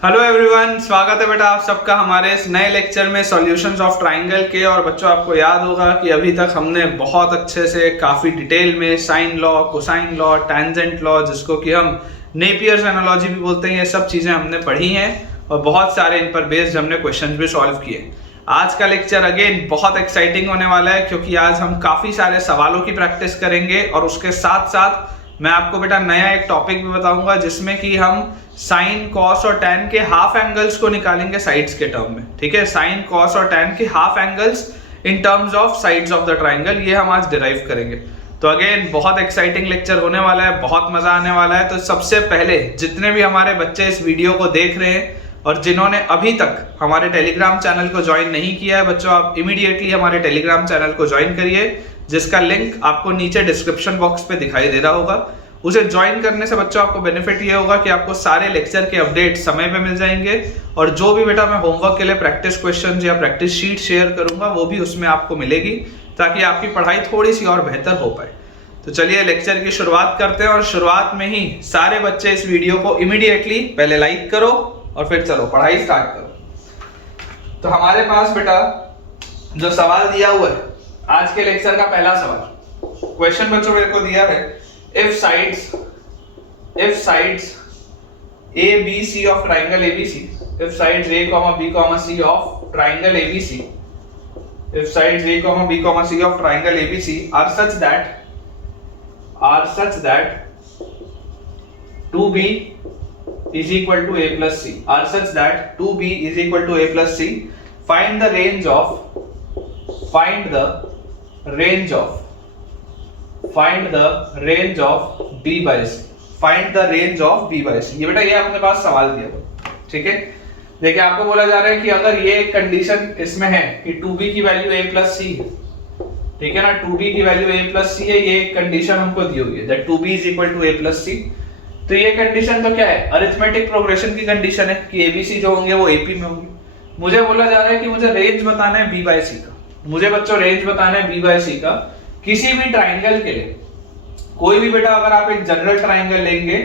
Hello everyone, स्वागत है बेटा आप सबका हमारे इस नए लेक्चर में सॉल्यूशंस ऑफ ट्राइंगल के। और बच्चों आपको याद होगा कि अभी तक हमने बहुत अच्छे से काफ़ी डिटेल में sine law, cosine law, tangent law, जिसको कि हम नेपियर्स एनालॉजी भी बोलते हैं, ये सब चीज़ें हमने पढ़ी हैं और बहुत सारे इन पर बेस्ड हमने क्वेश्चन भी सॉल्व किए। आज का लेक्चर अगेन बहुत एक्साइटिंग होने वाला है क्योंकि आज हम काफ़ी सारे सवालों की प्रैक्टिस करेंगे और उसके साथ साथ मैं आपको बेटा नया एक टॉपिक भी बताऊंगा जिसमें कि हम साइन, कॉस और टैन के हाफ एंगल्स को निकालेंगे साइड्स के टर्म में। ठीक है, साइन, कॉस और टैन के half angles in terms of sides of the triangle, ये हम आज डिराइव करेंगे। तो अगेन बहुत एक्साइटिंग लेक्चर होने वाला है, बहुत मजा आने वाला है। तो सबसे पहले जितने भी हमारे बच्चे इस वीडियो को देख रहे हैं और जिन्होंने अभी तक हमारे टेलीग्राम चैनल को ज्वाइन नहीं किया है, बच्चों आप इमीडिएटली हमारे टेलीग्राम चैनल को ज्वाइन करिए, जिसका लिंक आपको नीचे डिस्क्रिप्शन बॉक्स पे दिखाई दे रहा होगा। उसे ज्वाइन करने से बच्चों आपको बेनिफिट ये होगा कि आपको सारे लेक्चर के अपडेट समय पे मिल जाएंगे और जो भी बेटा मैं होमवर्क के लिए प्रैक्टिस क्वेश्चन या प्रैक्टिस शीट शेयर करूंगा वो भी उसमें आपको मिलेगी, ताकि आपकी पढ़ाई थोड़ी सी और बेहतर हो पाए। तो चलिए लेक्चर की शुरुआत करते हैं और शुरुआत में ही सारे बच्चे इस वीडियो को इमीडिएटली पहले लाइक करो और फिर चलो पढ़ाई स्टार्ट करो। तो हमारे पास बेटा जो सवाल दिया हुआ है आज के लेक्चर का पहला सवाल, क्वेश्चन बच्चों मेरे को दिया है, if sides a b c of triangle abc, if sides a comma b comma c of triangle abc, if sides a comma b comma c of triangle abc are such that 2b is equal to a plus c, are such that 2b is equal to a plus c, find the range of b by c, find the range of b by c। ये बेटा ये अपने पास सवाल दिया हुआ, ठीक है। देखिए आपको बोला जा रहा है कि अगर ये एक कंडीशन इसमें है कि 2b की वैल्यू a प्लस सी है, ठीक है ना, 2b की वैल्यू a प्लस सी है, ये एक कंडीशन हमको दी हुई है that 2b is equal to a plus C. तो ये कंडीशन तो क्या है, अरिथमेटिक प्रोग्रेशन की कंडीशन है कि abc जो होंगे वो ap में होंगे। मुझे बोला जा रहा है कि मुझे रेंज बताना है b by c का, मुझे बच्चों रेंज बताना है b by c का किसी भी ट्राइंगल के लिए। कोई भी बेटा अगर आप एक जनरल ट्राइंगल लेंगे,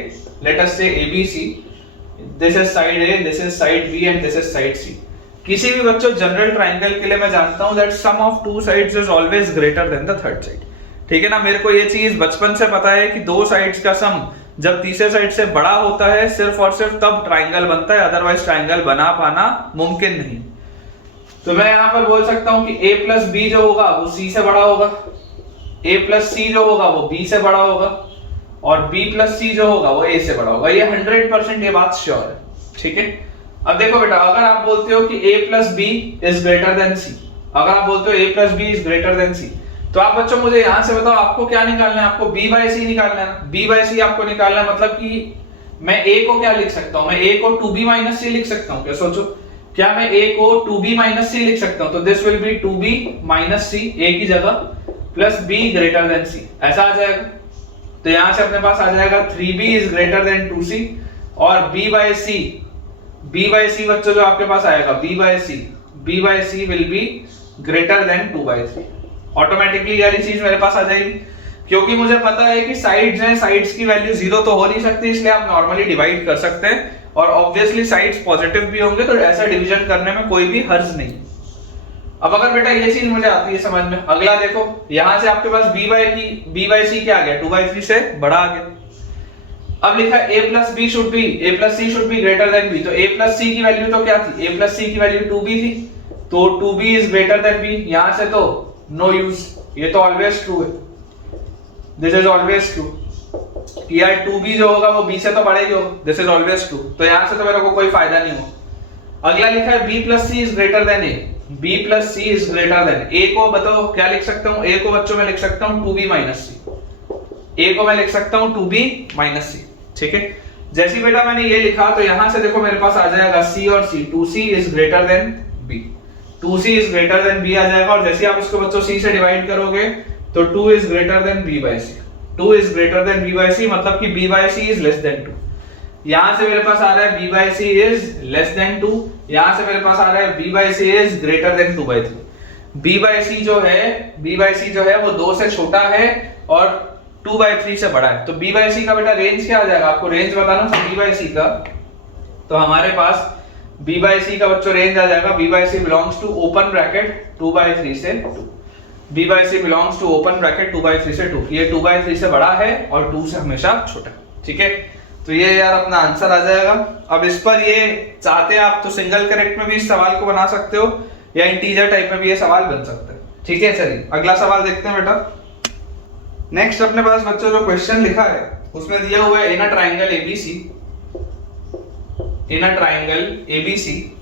लेट अस से ABC, this is side A, this is side B and this is side C। किसी भी बच्चों जनरल ट्राइंगल के लिए मैं जानता हूं that sum of two sides is always greater than the third side, ठीक है ना। मेरे को ये चीज बचपन से पता है कि दो साइड्स का सम जब तीसरे साइड से बड़ा होता है सिर्फ और सिर्फ तब ट्राइंगल बनता है, अदरवाइज ट्राइंगल बना पाना मुमकिन नहीं। तो मैं यहां पर बोल सकता हूं कि A प्लस B जो होगा वो C से बड़ा होगा, A प्लस C जो होगा वो B से बड़ा होगा और B प्लस C जो होगा वो A से बड़ा होगा। ये 100% ये बात श्योर है, ठीक है। अब देखो बेटा, अगर आप बोलते हो कि A plus B is greater then C, अगर आप बोलते हो A plus B is greater then C, तो आप बच्चों मुझे यहां से बताओ आपको क्या निकालना है, आपको B बाय C निकालना है। B बाय C आपको निकालना है, मतलब कि मैं A को क्या लिख सकता हूं, मैं A को 2B माइनस C लिख सकता हूं क्या, सोचो, क्या मैं A को 2B माइनस C लिख सकता हूं? तो this will B 2B minus C A की जगह plus B greater than C, ऐसा आ जाएगा। तो यहां से अपने पास आ जाएगा 3B is greater then 2C और B बाय C बच्चों जो आपके पास आएगा B by C will be greater than 2 by 3। Automatically ये चीज मेरे पास आ जाएगी, क्योंकि मुझे पता है कि साइड्स हैं, साइड्स की वैल्यू 0 तो हो नहीं सकती, इसलिए आप नॉर्मली डिवाइड कर सकते हैं और ऑब्वियसली साइड्स पॉजिटिव भी होंगे, तो ऐसा डिवीजन करने में कोई भी हर्ज नहीं। अब अगर बेटा ये चीज मुझे आती है समझ में, अगला देखो, यहां से आपके पास B बाय C क्या आ गया, 2 बाय 3 से बड़ा आ गया। अब लिखा A plus C should be greater than B, तो A प्लस C की वैल्यू तो क्या थी, A प्लस C की वैल्यू 2B थी, तो 2B is greater than B। यहां से तो नो यूज, ये तो ऑलवेज ट्रू है, दिस इज ऑलवेज ट्रू कि यार 2B जो होगा वो B से तो बड़ा ही होगा, दिस इज ऑलवेज ट्रू, तो यहां से तो मेरे को कोई फायदा नहीं हुआ। अगला लिखा है B plus C is greater then A, B plus C is greater then A को बताओ क्या लिख सकता हूं, A को बच्चों में लिख सकता हूं 2B माइनस C, A को मैं लिख सकता हूं 2B माइनस C, ठीक है। जैसे ही बेटा मैंने ये लिखा तो यहां से देखो मेरे पास आ जाएगा C और C, 2C is greater than B, 2C is greater than B आ जाएगा। और जैसे आप इसको बच्चों C से डिवाइड करोगे तो 2 is greater than B by C, 2 is greater than B by C, मतलब कि B by C is less than 2। यहां से मेरे पास आ रहा है B by C is less than 2, यहां से मेरे पास आ रहा है B by C is greater than 2 by 3। B by C जो है वो 2 से छोटा है और 2 बाय 3 से बड़ा है, तो B बाय C का बेटा रेंज क्या आ जाएगा, आपको रेंज बताना था B बाय C का, तो हमारे पास b बाई सी का बच्चों रेंज आ जाएगा b by c belongs to open bracket 2/3 से 2, b by c belongs to open bracket 2/3 से 2, ये 2/3 से बड़ा है और 2 से हमेशा छोटा, ठीक है। तो ये यार अपना आंसर आ जाएगा। अब इस पर ये चाहते हैं आप तो सिंगल करेक्ट में भी इस सवाल को बना सकते हो या इंटीजर टाइप में भी ये सवाल बन सकता है, ठीक है। चलिए अगला सवाल देखते हैं बेटा। नेक्स्ट अपने पास बच्चों जो क्वेश्चन लिखा है उसमें दिया हुआ है in a triangle ABC, in a triangle ABC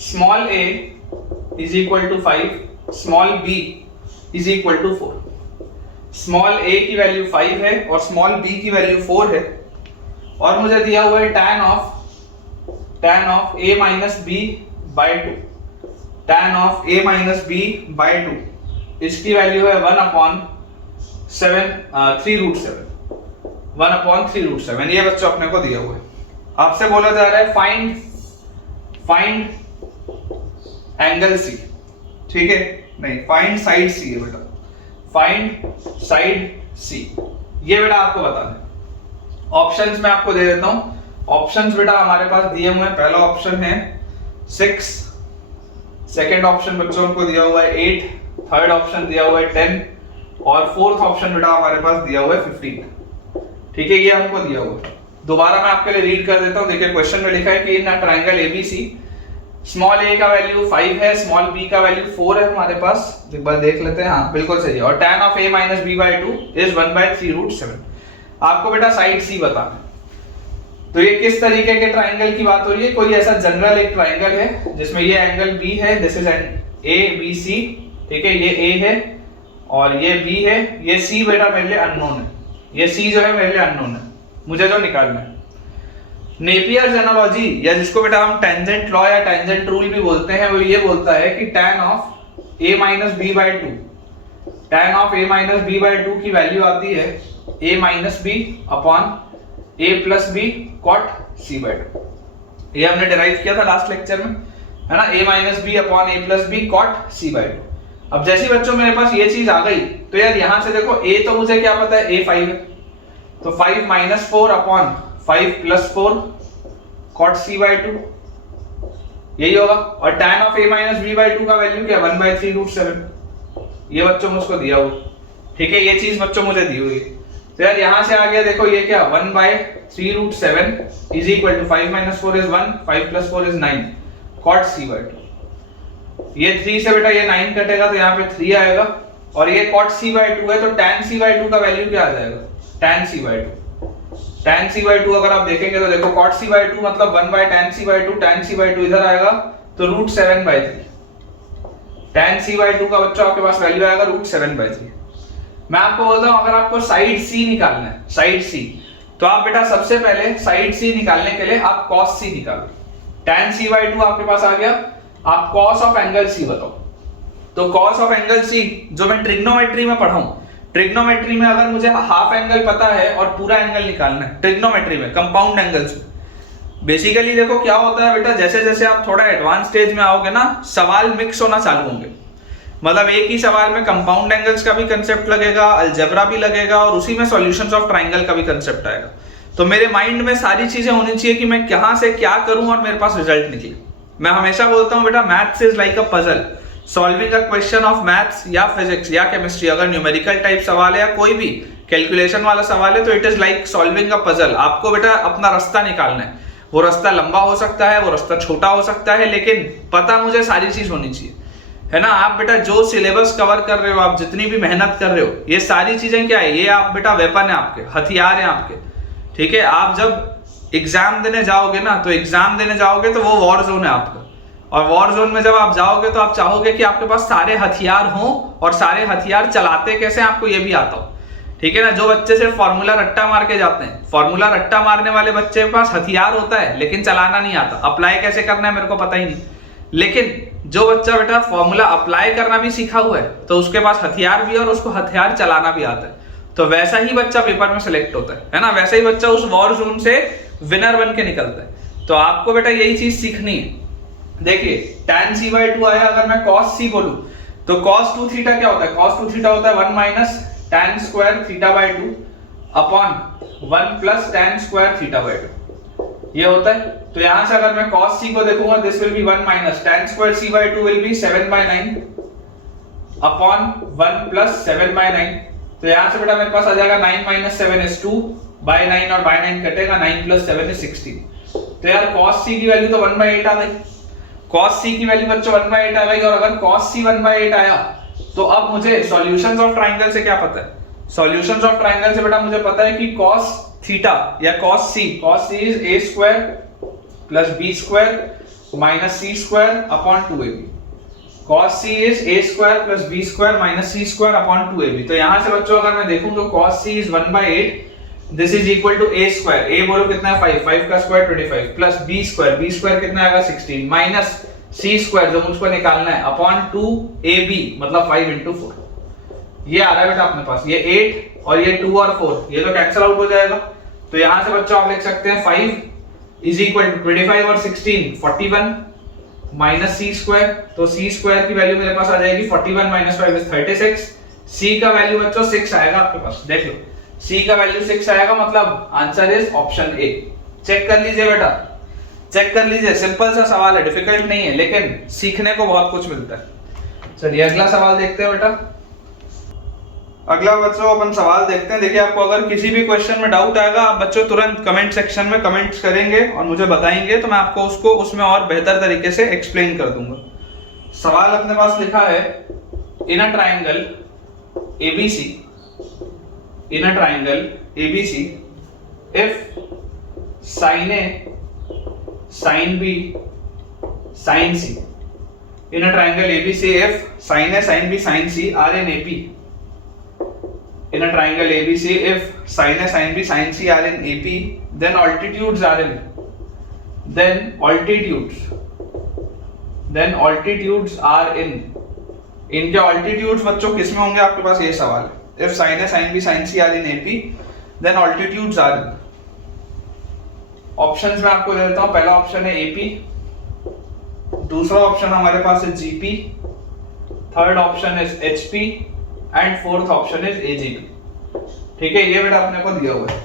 small a is equal to 5, small b is equal to 4। Small a की वैल्यू 5 है और स्मॉल b की वैल्यू 4 है और मुझे दिया हुआ है tan of a minus b by 2, tan of a minus b by 2, इसकी वैल्यू है 1/3√7, 1/3√7। ये बच्चों अपने को दिया हुआ है। आपसे बोला जा रहा है फाइंड एंगल सी, ठीक है, नहीं फाइंड साइड सी है बेटा, फाइंड साइड सी, ये बेटा आपको बताना है। ऑप्शंस मैं आपको दे देता हूं। ऑप्शंस बेटा हमारे पास दिए हुए हैं। पहला ऑप्शन है 6, सेकंड ऑप्शन बच्चों को दिया हुआ है 8, थर्ड ऑप्शन दिया हुआ है 10 और फोर्थ ऑप्शन बेटा हमारे पास दिया हुआ है 15, ठीक है। ये हमको दिया हुआ है। दोबारा मैं आपके लिए रीड कर देता हूं। देखिए क्वेश्चन में लिखा है कि in triangle ABC small a का वैल्यू 5 है, स्मॉल b का वैल्यू 4 है हमारे पास, एक बार देख लेते हैं। हाँ बिल्कुल सही है। और tan of a minus b by 2 is 1/3√7। आपको बेटा साइड सी बताना है। तो ये किस तरीके के ट्राइंगल की बात हो रही है? कोई ऐसा जनरल एक ट्राइंगल है जिसमें ये एंगल b है, this is a b c, ठीक है, ये a है और ये b है, ये c बेटा मेरे लिए अननोन है, ये c जो है मेरे लिए अननोन है, मुझे जो निकालना है। नेपियर्स एनालॉजी या जिसको बेटा हम टेंजेंट लॉ या टेंजेंट रूल भी बोलते हैं, वो ये बोलता है कि tan of a minus b by 2, tan of a minus b by 2 की वैल्यू आती है a minus b upon a plus b cot c by 2। ये हमने डिराइव किया था लास्ट लेक्चर में, है ना, a minus b upon a plus b cot c by 2। अब जैसे बच्चों मेरे पास ये चीज आ गई तो यार यहां से देखो a तो मुझे क्या पता है, a 5 है, तो 5 minus 4 upon 5 plus 4 cot c by 2, यही होगा। और tan of a minus b by 2 का वैल्यू क्या, 1/3√7। ये बच्चों मुझको दिया हुआ, ठीक है, ये चीज बच्चों मुझे दी हुई। तो यार यहां से आ गया देखो ये क्या, 1/3√7 is equal to 5 minus 4 is 1, 5 plus 4 is 9 cot c by 2। ये 3 से बेटा ये 9 कटेगा तो यहाँ पे 3 आएगा और ये कॉट c बाई 2 है तो tan c बाई 2 का वैल्यू क्या आ जाएगा, tan c by 2। tan c by 2 अगर आप देखेंगे तो देखो cot c बाई 2 मतलब 1/tan c by 2, tan c by 2 इधर आएगा तो √7/3। tan c बाई 2 का बच्चों आपके पास वैल्यू आएगा √7/3। मैं आपको बोलता हूं अगर आपको साइड c निकालना है, साइड c, तो आप बेटा सबसे पहले साइड c निकालने के लिए आप cos c निकालो। tan c बाई 2 आपके पास आ गया, आप cos ऑफ एंगल c बताओ। तो cos ऑफ एंगल c जो मैं ट्रिग्नोमेट्री में पढ़ा हूं, ट्रिग्नोमेट्री में अगर मुझे हाफ एंगल पता है और पूरा एंगल निकालना है, ट्रिग्नोमेट्री में कंपाउंड एंगल्स में बेसिकली देखो क्या होता है बेटा, जैसे जैसे आप थोड़ा एडवांस स्टेज में आओगे ना, सवाल मिक्स होना चालू होंगे। मतलब एक ही सवाल में कंपाउंड एंगल्स का भी कंसेप्ट लगेगा, अलजेब्रा भी लगेगा और उसी में सॉल्यूशंस ऑफ ट्राइंगल का भी कंसेप्ट आएगा। तो मेरे माइंड में सारी चीजें होनी चाहिए कि मैं कहां से क्या करूं और मेरे पास रिजल्ट निकले। मैं हमेशा बोलता हूं बेटा maths is like a puzzle, solving a question of maths या फिजिक्स या केमिस्ट्री, अगर न्यूमेरिकल टाइप सवाल है या कोई भी कैलकुलेशन वाला सवाल है तो it is like solving a puzzle. आपको बेटा अपना रास्ता निकालना है, वो रास्ता लंबा हो सकता है, वो रास्ता छोटा हो सकता है, लेकिन पता मुझे सारी चीज होनी चाहिए, है ना। आप बेटा जो सिलेबस कवर कर रहे हो, आप जितनी भी मेहनत कर रहे हो, ये सारी चीजें क्या है, ये आप बेटा वेपन है आपके, हथियार है आपके, ठीक है। आप जब एग्जाम देने जाओगे ना, तो एग्जाम देने जाओगे तो वो वॉर जोन है आपका, और वॉर जोन में जब आप जाओगे तो आप चाहोगे कि आपके पास सारे हथियार हों और सारे हथियार चलाते कैसे आपको ये भी आता हो, ठीक है ना। जो बच्चे सिर्फ फॉर्मूला रट्टा मार के जाते हैं, फॉर्मूला रट्टा मारने वाले बच्चे के पास हथियार होता है लेकिन चलाना नहीं आता, अप्लाई कैसे करना है मेरे को पता ही नहीं। लेकिन जो बच्चा बेटा फॉर्मूला अप्लाई करना भी सीखा हुआ है तो उसके पास हथियार भी है और उसको हथियार चलाना भी आता है, तो वैसा ही बच्चा पेपर में सिलेक्ट होता है ना, वैसा ही बच्चा उस वॉर जोन से विनर बन के निकलता है। तो आपको बेटा यही चीज सीखनी है। देखिए tan c बाई 2 आया, अगर मैं cos c बोलूं तो cos 2 थीटा क्या होता है, cos 2 थीटा होता है 1 minus tan square theta by 2 upon 1 plus tan square theta by 2। ये होता है। तो यहां से अगर मैं cos c को देखूंगा, this will be 1 minus tan square c by 2 will be 7/9 upon 1 plus 7/9। तो यहां से बेटा मेरे पास आ जाएगा 9 माइनस 7 इज 2 बाय 9 और बाय 9 कटेगा, 9 प्लस 7 इज 16। तो यार cos c की वैल्यू तो 1/8 आ गई। cos c की वैल्यू बच्चों 1/8 आ गई, और अगर cos c 1/8 आया तो अब मुझे सॉल्यूशंस ऑफ ट्रायंगल से क्या पता है? सॉल्यूशंस ऑफ ट्रायंगल से बेटा मुझे पता है कि cos थीटा या cos c is a square plus b square minus c square upon 2ab। cos c is a square plus b square minus c square upon 2ab। तो यहां से बच्चों अगर मैं देखूं तो cos c is 1/8, this is equal to a square, a बोलो कितना है 5, 5 का स्क्वायर 25 प्लस b स्क्वायर कितना आएगा 16 माइनस c स्क्वायर जो मुझको निकालना है अपॉन 2ab मतलब 5 into 4। ये आ रहा है बेटा अपने पास, ये 8 और ये 2 और 4 ये तो कैंसिल आउट हो जाएगा। तो यहां से बच्चों आप लिख सकते हैं 5 इज इक्वल टू 25 और 16 41 माइनस c स्क्वायर। तो c स्क्वायर की वैल्यू मेरे पास आ जाएगी 41 माइनस 5 इज 36। c का वैल्यू बच्चों 6 आएगा आपके पास, देख लो c का वैल्यू 6 आएगा, मतलब answer is option A. Check कर लीजिए बेटा, चेक कर लीजिए, सिंपल सा सवाल है, डिफिकल्ट नहीं है, लेकिन सीखने को बहुत कुछ मिलता है। चलिए अगला सवाल देखते हैं बेटा। अगला बच्चों अपन सवाल देखते हैं। देखिए आपको अगर किसी भी क्वेश्चन में डाउट आएगा, आप बच्चों तुरंत कमेंट सेक्शन में कमेंट्स करेंगे और मुझे बताएंगे, तो मैं आपको उसको उसमें और बेहतर तरीके से एक्सप्लेन कर दूंगा। सवाल अपने पास लिखा है, in a triangle ABC, in a triangle ABC if sin A sin B sin C, in a triangle ABC if sin A sin B sin C are in AP, in a triangle ABC if sin A sin B sin C are in AP, then altitudes are in, then altitudes are in, इनके altitudes बच्चों किस में होंगे आपके पास, ये सवाल है। if sin A sin B sin C are in AP, then altitudes are in, options में आपको दे देता हूं। पहला ऑप्शन है एपी, दूसरा ऑप्शन हमारे पास है GP, third option is HP and fourth option is AGP. ठीक है, ये बेटा अपने को दिया हुआ है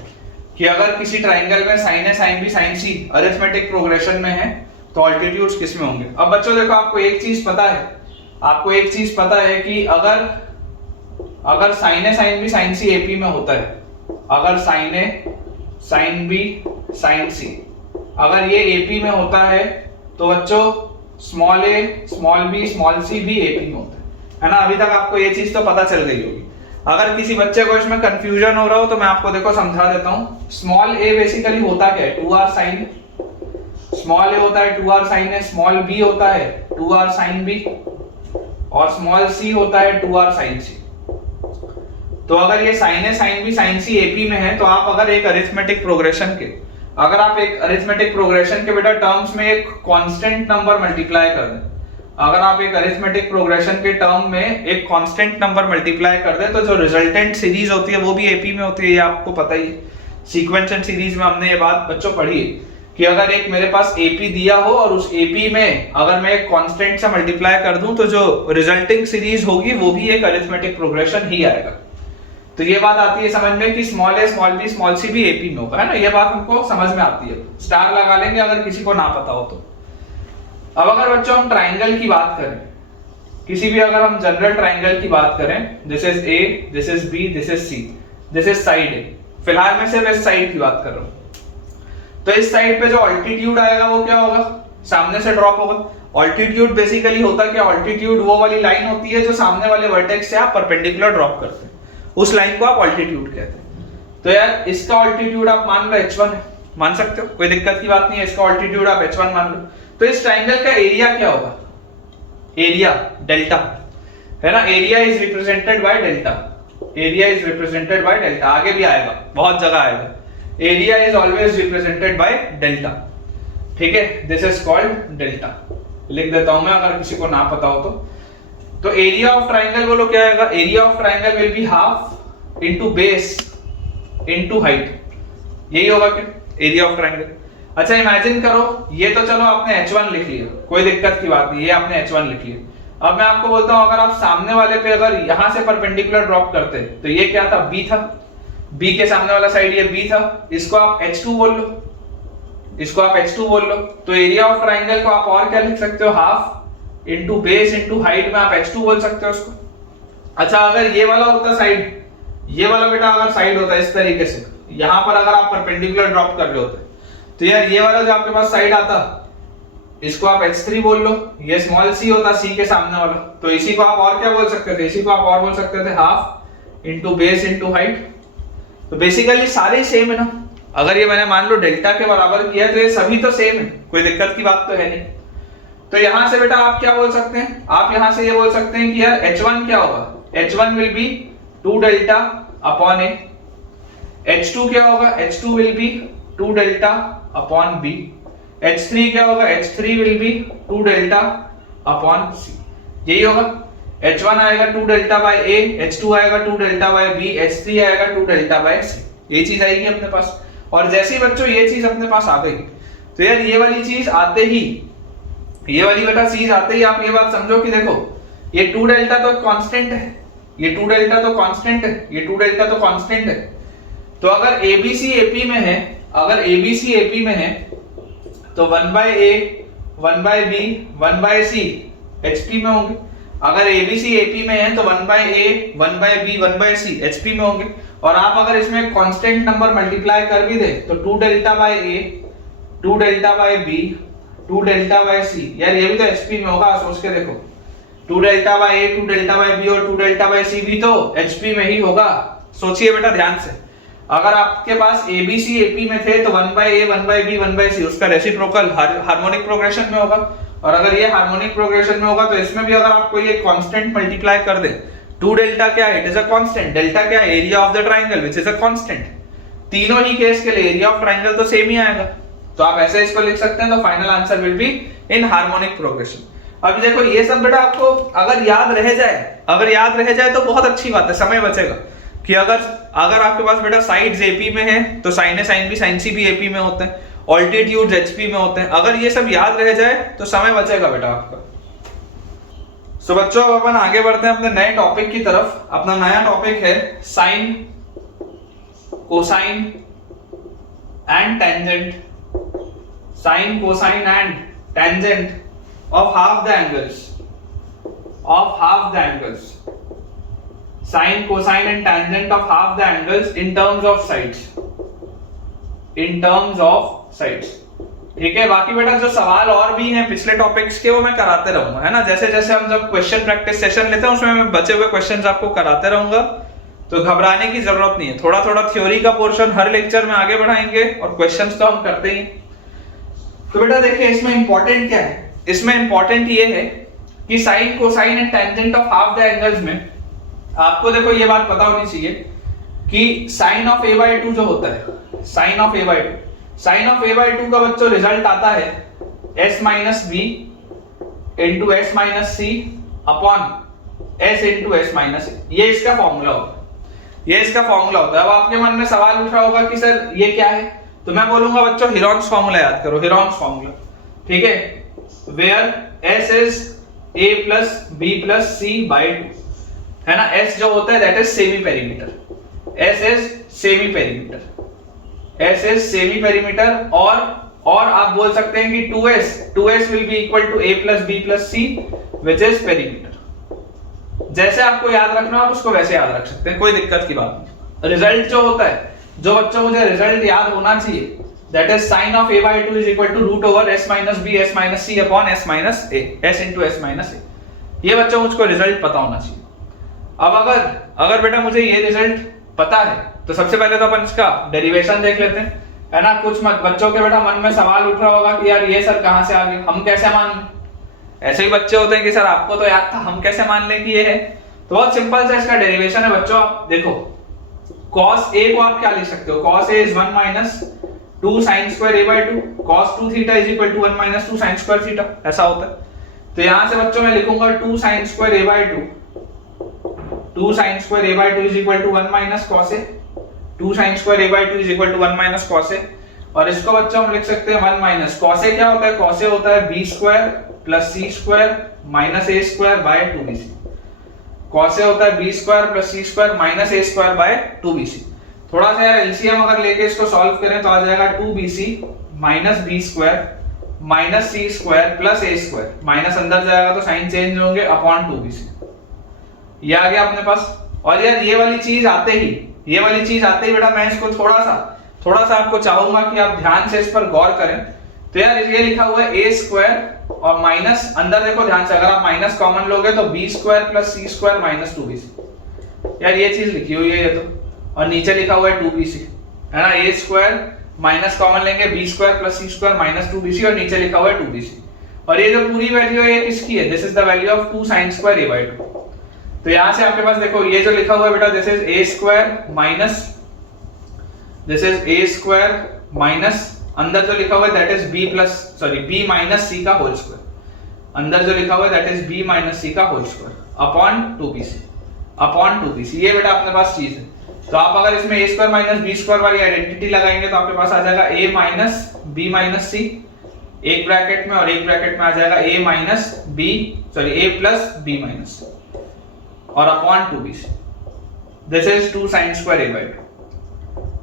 कि अगर किसी ट्रायंगल में साइन ए साइन बी साइन सी अरिथमेटिक प्रोग्रेशन में है तो ऑल्टीट्यूड्स किस में होंगे। अब बच्चों देखो आपको एक चीज पता है, कि अगर साइन ए साइन बी साइन सी एपी में होता है, अगर साइन ए साइन बी साइन सी अगर ये एपी में होता है तो बच्चों small A small B small सी भी एपी में होता है ना। अभी तक आपको ये चीज तो पता चल गई होगी। अगर किसी बच्चे को इसमें कंफ्यूजन हो रहा हो तो मैं आपको देखो समझा देता हूं। स्मॉल ए बेसिकली होता क्या है, 2r साइन, स्मॉल ए होता है 2r साइन ए, स्मॉल बी होता है 2r साइन बी और स्मॉल सी होता है 2r साइन सी। तो अगर ये साइन ए साइन बी साइन सी एपी में है तो आप अगर एक अरिथमेटिक प्रोग्रेशन के बेटा टर्म्स में एक कांस्टेंट नंबर मल्टीप्लाई कर दें, अगर आप एक अरिथमेटिक प्रोग्रेशन के टर्म में एक कांस्टेंट नंबर मल्टीप्लाई कर दें तो जो रिजल्टेंट सीरीज होती है वो भी एपी में होती है। ये आपको पता ही है, सीक्वेंस एंड सीरीज में हमने ये बात बच्चों पढ़ी है कि अगर एक मेरे पास एपी दिया हो और उस एपी में अगर मैं एक कांस्टेंट से मल्टीप्लाई कर दूं तो जो रिजल्टिंग सीरीज होगी वो भी एक अरिथमेटिक प्रोग्रेशन ही आएगा। तो ये बात आती है समझ में कि small A small B small सी भी एपी में होगा, है ना। ये बात हमको समझ में आती है, स्टार लगा लेंगे अगर किसी को ना पता हो तो। अब अगर बच्चों हम ट्राइंगल की बात करें, किसी भी अगर हम जनरल ट्राइंगल की बात करें, this is A, this is B, this is C, this is side A, फिलहाल मैं सिर्फ इस साइड की बात कर रहा हूं। तो इस साइड पे जो ऑल्टीट्यूड आएगा वो क्या होगा, सामने से ड्रॉप होगा। ऑल्टीट्यूड बेसिकली होता क्या, ऑल्टीट्यूड वो वाली लाइन होती है जो सामने वाले वर्टेक्स से आप परपेंडिकुलर ड्रॉप करते हैं, उस लाइन को आप ऑल्टीट्यूड कहते हैं। तो यार इसका ऑल्टीट्यूड आप मान लो h1 है, मान सकते हो, कोई दिक्कत की बात नहीं है, इसका ऑल्टीट्यूड आप h1 मान लो। तो इस ट्राइंगल का एरिया क्या होगा, एरिया डेल्टा, है ना। Area is represented by delta, area is represented by delta, आगे भी आएगा, बहुत जगह आएगा। Area is always represented by delta, ठीक है, दिस इज कॉल्ड डेल्टा। लिख देता हूं मैं अगर किसी को ना पता हो तो एरिया ऑफ ट्राइंगल बोलो क्या आएगा, area of triangle will be half into base into height, यही होगा क्या एरिया ऑफ ट्राइंगल। अच्छा इमेजिन करो, ये तो चलो आपने h1 लिख लिया, कोई दिक्कत की बात नहीं, ये आपने h1 लिख लिया। अब मैं आपको बोलता हूं अगर आप सामने वाले पे अगर यहां से परपेंडिकुलर ड्रॉप करते तो ये क्या था, b था, b के सामने वाला साइड ये b था, इसको आप h2 बोल लो, इसको आप h2 बोल लो, तो एरिया ऑफ ट्राइंगल को आप और क्या लिख सकते हो, half into base into height में आप h2 बोल सकते हो उसको। अच्छा अगर ये वाला होता साइड, ये वाला बेटा अगर साइड होता इस तरीके से, यहां पर अगर आप परपेंडिकुलर ड्रॉप कर रहे होते तो यार ये वाला जो आपके पास साइड आता इसको आप h3 बोल लो, ये स्मॉल c होता c के सामने वाला, तो इसी को आप और क्या बोल सकते थे, इसी को आप और बोल सकते थे half into base into height. तो बेसिकली सारे सेम है ना, अगर ये मैंने मान लो डेल्टा के बराबर किया तो ये सभी तो सेम है, कोई दिक्कत की बात तो है नहीं। तो यहां से बेटा आप क्या बोल सकते हैं, आप यहां से ये बोल सकते हैं कि यार h1 क्या होगा, h1 will be 2 delta upon a, h2 क्या होगा, h2 will be 2 delta upon b, h3 क्या होगा, h3 will be 2 delta upon c, यही होगा। h1 आएगा 2 डेल्टा बाय a, h2 आएगा 2 डेल्टा बाय b, h3 आएगा 2 डेल्टा बाय c, ये चीज आएगी अपने पास। और जैसे ही बच्चों ये चीज अपने पास आ गई तो यार ये वाली चीज आते ही, ये वाली बेटा चीज आते ही आप ये बात समझो कि देखो ये 2 डेल्टा तो कांस्टेंट है, ये 2 डेल्टा तो कांस्टेंट है, ये 2 डेल्टा तो कांस्टेंट है। तो अगर ABC AP में है, अगर ABC AP में है तो 1 by A 1 by B 1 by C HP में होंगे, अगर ABC AP में है तो 1 by A 1 by B 1 by C HP में होंगे। और आप अगर इसमें कांस्टेंट नंबर मल्टीप्लाई कर भी दे तो 2 delta bye A 2 delta bye B 2 delta bye C, यार ये भी तो HP में होगा, सोच के देखो 2 delta bye A 2 delta bye B और 2 डेल्टा बाय C भी तो HP में ही होगा। सोचिए बेटा ध्यान से, अगर आपके पास ABC AP में थे तो 1 by A 1 by B 1 by C उसका रेसिप्रोकल हार्मोनिक प्रोग्रेशन में होगा, और अगर ये हार्मोनिक प्रोग्रेशन में होगा तो इसमें भी अगर आपको ये कांस्टेंट मल्टीप्लाई कर दे, 2 डेल्टा क्या है, it is a constant, delta क्या है, area of the triangle which is a constant, तीनों ही केस के लिए एरिया ऑफ ट्रायंगल तो सेम ही आएगा। तो आप ऐसे इसको लिख सकते हैं, तो final answer will be in harmonic progression. अब देखो ये सब बेटा आपको अगर याद रह जाए, अगर याद रह जाए तो बहुत अच्छी बात है, समय बचेगा कि अगर आपके पास बेटा साइड्स एपी में है तो साइन ए साइन बी साइन सी भी एपी में होते हैं, ऑल्टीट्यूड्स एचपी में होते हैं, अगर ये सब याद रह जाए तो समय बचेगा बेटा आपका। सो बच्चों अब अपन आगे बढ़ते हैं अपने नए टॉपिक की तरफ। अपना नया टॉपिक है sine, cosine and tangent, sine cosine and tangent of half the angles, of half the angles, sine cosine and tangent of half the angles in terms of sides, in terms of sides। ठीक है, बाकी बेटा जो सवाल और भी हैं पिछले टॉपिक्स के वो मैं कराते रहूंगा, है ना, जैसे जैसे हम जब क्वेश्चन प्रैक्टिस सेशन लेते हैं उसमें मैं बचे हुए क्वेश्चंस आपको कराते रहूंगा, तो घबराने की जरूरत नहीं है। थोड़ा थोड़ा थ्योरी का पोर्शन हर लेक्चर में आगे बढ़ाएंगे और क्वेश्चंस तो हम करते ही। तो बेटा देखिए इसमें इंपॉर्टेंट क्या है, इसमें इंपॉर्टेंट ये है कि sign cosine and tangent of half the angles में आपको देखो ये बात पता होनी चाहिए कि साइन ऑफ a/2 जो होता है, sign of a/2, sign of a/2 का बच्चों रिजल्ट आता है s minus b into s minus c upon s into s minus a, ये इसका फॉर्मूला होता है, ये इसका फॉर्मूला होता है। अब आपके मन में सवाल उठ रहा होगा कि सर ये क्या है, तो मैं बोलूंगा बच्चों हेरोन्स फॉर्मूला याद करो, हेरोन्स फॉर्मूला, ठीक है, where s is a plus b plus c by 2, है ना, s जो होता है that is semi perimeter, s is semi perimeter, s is semi perimeter, और आप बोल सकते हैं कि 2s will be equal to a plus b plus c which is perimeter. जैसे आपको याद रखना आप उसको वैसे याद रख सकते हैं, कोई दिक्कत की बात नहीं। रिजल्ट जो होता है, जो बच्चों मुझे रिजल्ट याद होना चाहिए, that is sin of a/2 is equal to root over s minus b s minus c upon s minus a, s into s minus a, ये बच्चों मुझको रिजल्ट पता होना चाहिए। अब अगर बेटा मुझे ये रिजल्ट पता है तो सबसे पहले तो अपन इसका डेरिवेशन देख लेते हैं, है ना। कुछ बच्चों के बेटा मन में सवाल उठ रहा होगा कि यार ये सर कहां से आ गए, हम कैसे मान लें, ऐसे ही बच्चे होते हैं कि सर आपको तो याद था, हम कैसे मान लें कि ये है। तो बहुत सिंपल सा इसका डेरिवेशन है बच्चों, आप देखो cos a को आप क्या लिख सकते हो, cos a is 1 minus 2 sin square a/2, cos 2 theta is equal to 1 minus 2 sin square theta, ऐसा होता है। तो यहां से बच्चों मैं लिखूंगा 2 sin square a/2, 2 sin square a/2 is equal to 1 minus cos a, 2 sin square a/2 is equal to 1 minus cos a, और इसको बच्चों हम लिख सकते हैं 1 minus cos a क्या होता है, cos a होता है b square plus c square minus a square by 2bc, cos a होता है b square plus c square minus a square by 2bc। थोड़ा सा यार एलसीएम अगर लेके इसको सॉल्व करें तो आ जाएगा 2bc minus B square minus C square plus A square, minus अंदर जाएगा तो साइन चेंज होंगे, अपॉन 2bc। ये आ गया अपने पास। और यार ये वाली चीज आते ही बेटा मैं इसको थोड़ा सा आपको चाहूंगा कि आप ध्यान से इस पर गौर करें। तो यार ये लिखा हुआ है ए स्क्वायर और माइनस अंदर देखो ध्यान से, अगर आप माइनस कॉमन लोगे तो B square plus C square minus 2bc। यार ये चीज लिखी हुई है ये तो, और नीचे लिखा हुआ है 2bc, है ना। ए स्क्वायर माइनस कॉमन लेंगे, B square plus C square minus 2bc और नीचे लिखा हुआ है 2bc। और ये जो पूरी वैल्यू है ये किसकी है? This is the value of 2 sin square a by 2। तो यहां से आपके पास देखो ये जो लिखा हुआ है बेटा, this is a square minus this is a square minus अंदर जो लिखा हुआ है that is b minus c का होल स्क्वायर, अंदर जो लिखा हुआ है that is b minus c का होल स्क्वायर अपॉन 2bc। ये बेटा अपने पास चीज है। तो आप अगर इसमें a square minus b square वाली आइडेंटिटी लगाएंगे तो आपके पास आ जाएगा a minus b minus c एक ब्रैकेट में, और एक ब्रैकेट में आ जाएगा a plus b minus c और upon 2bc। This is 2 sin square a by 2।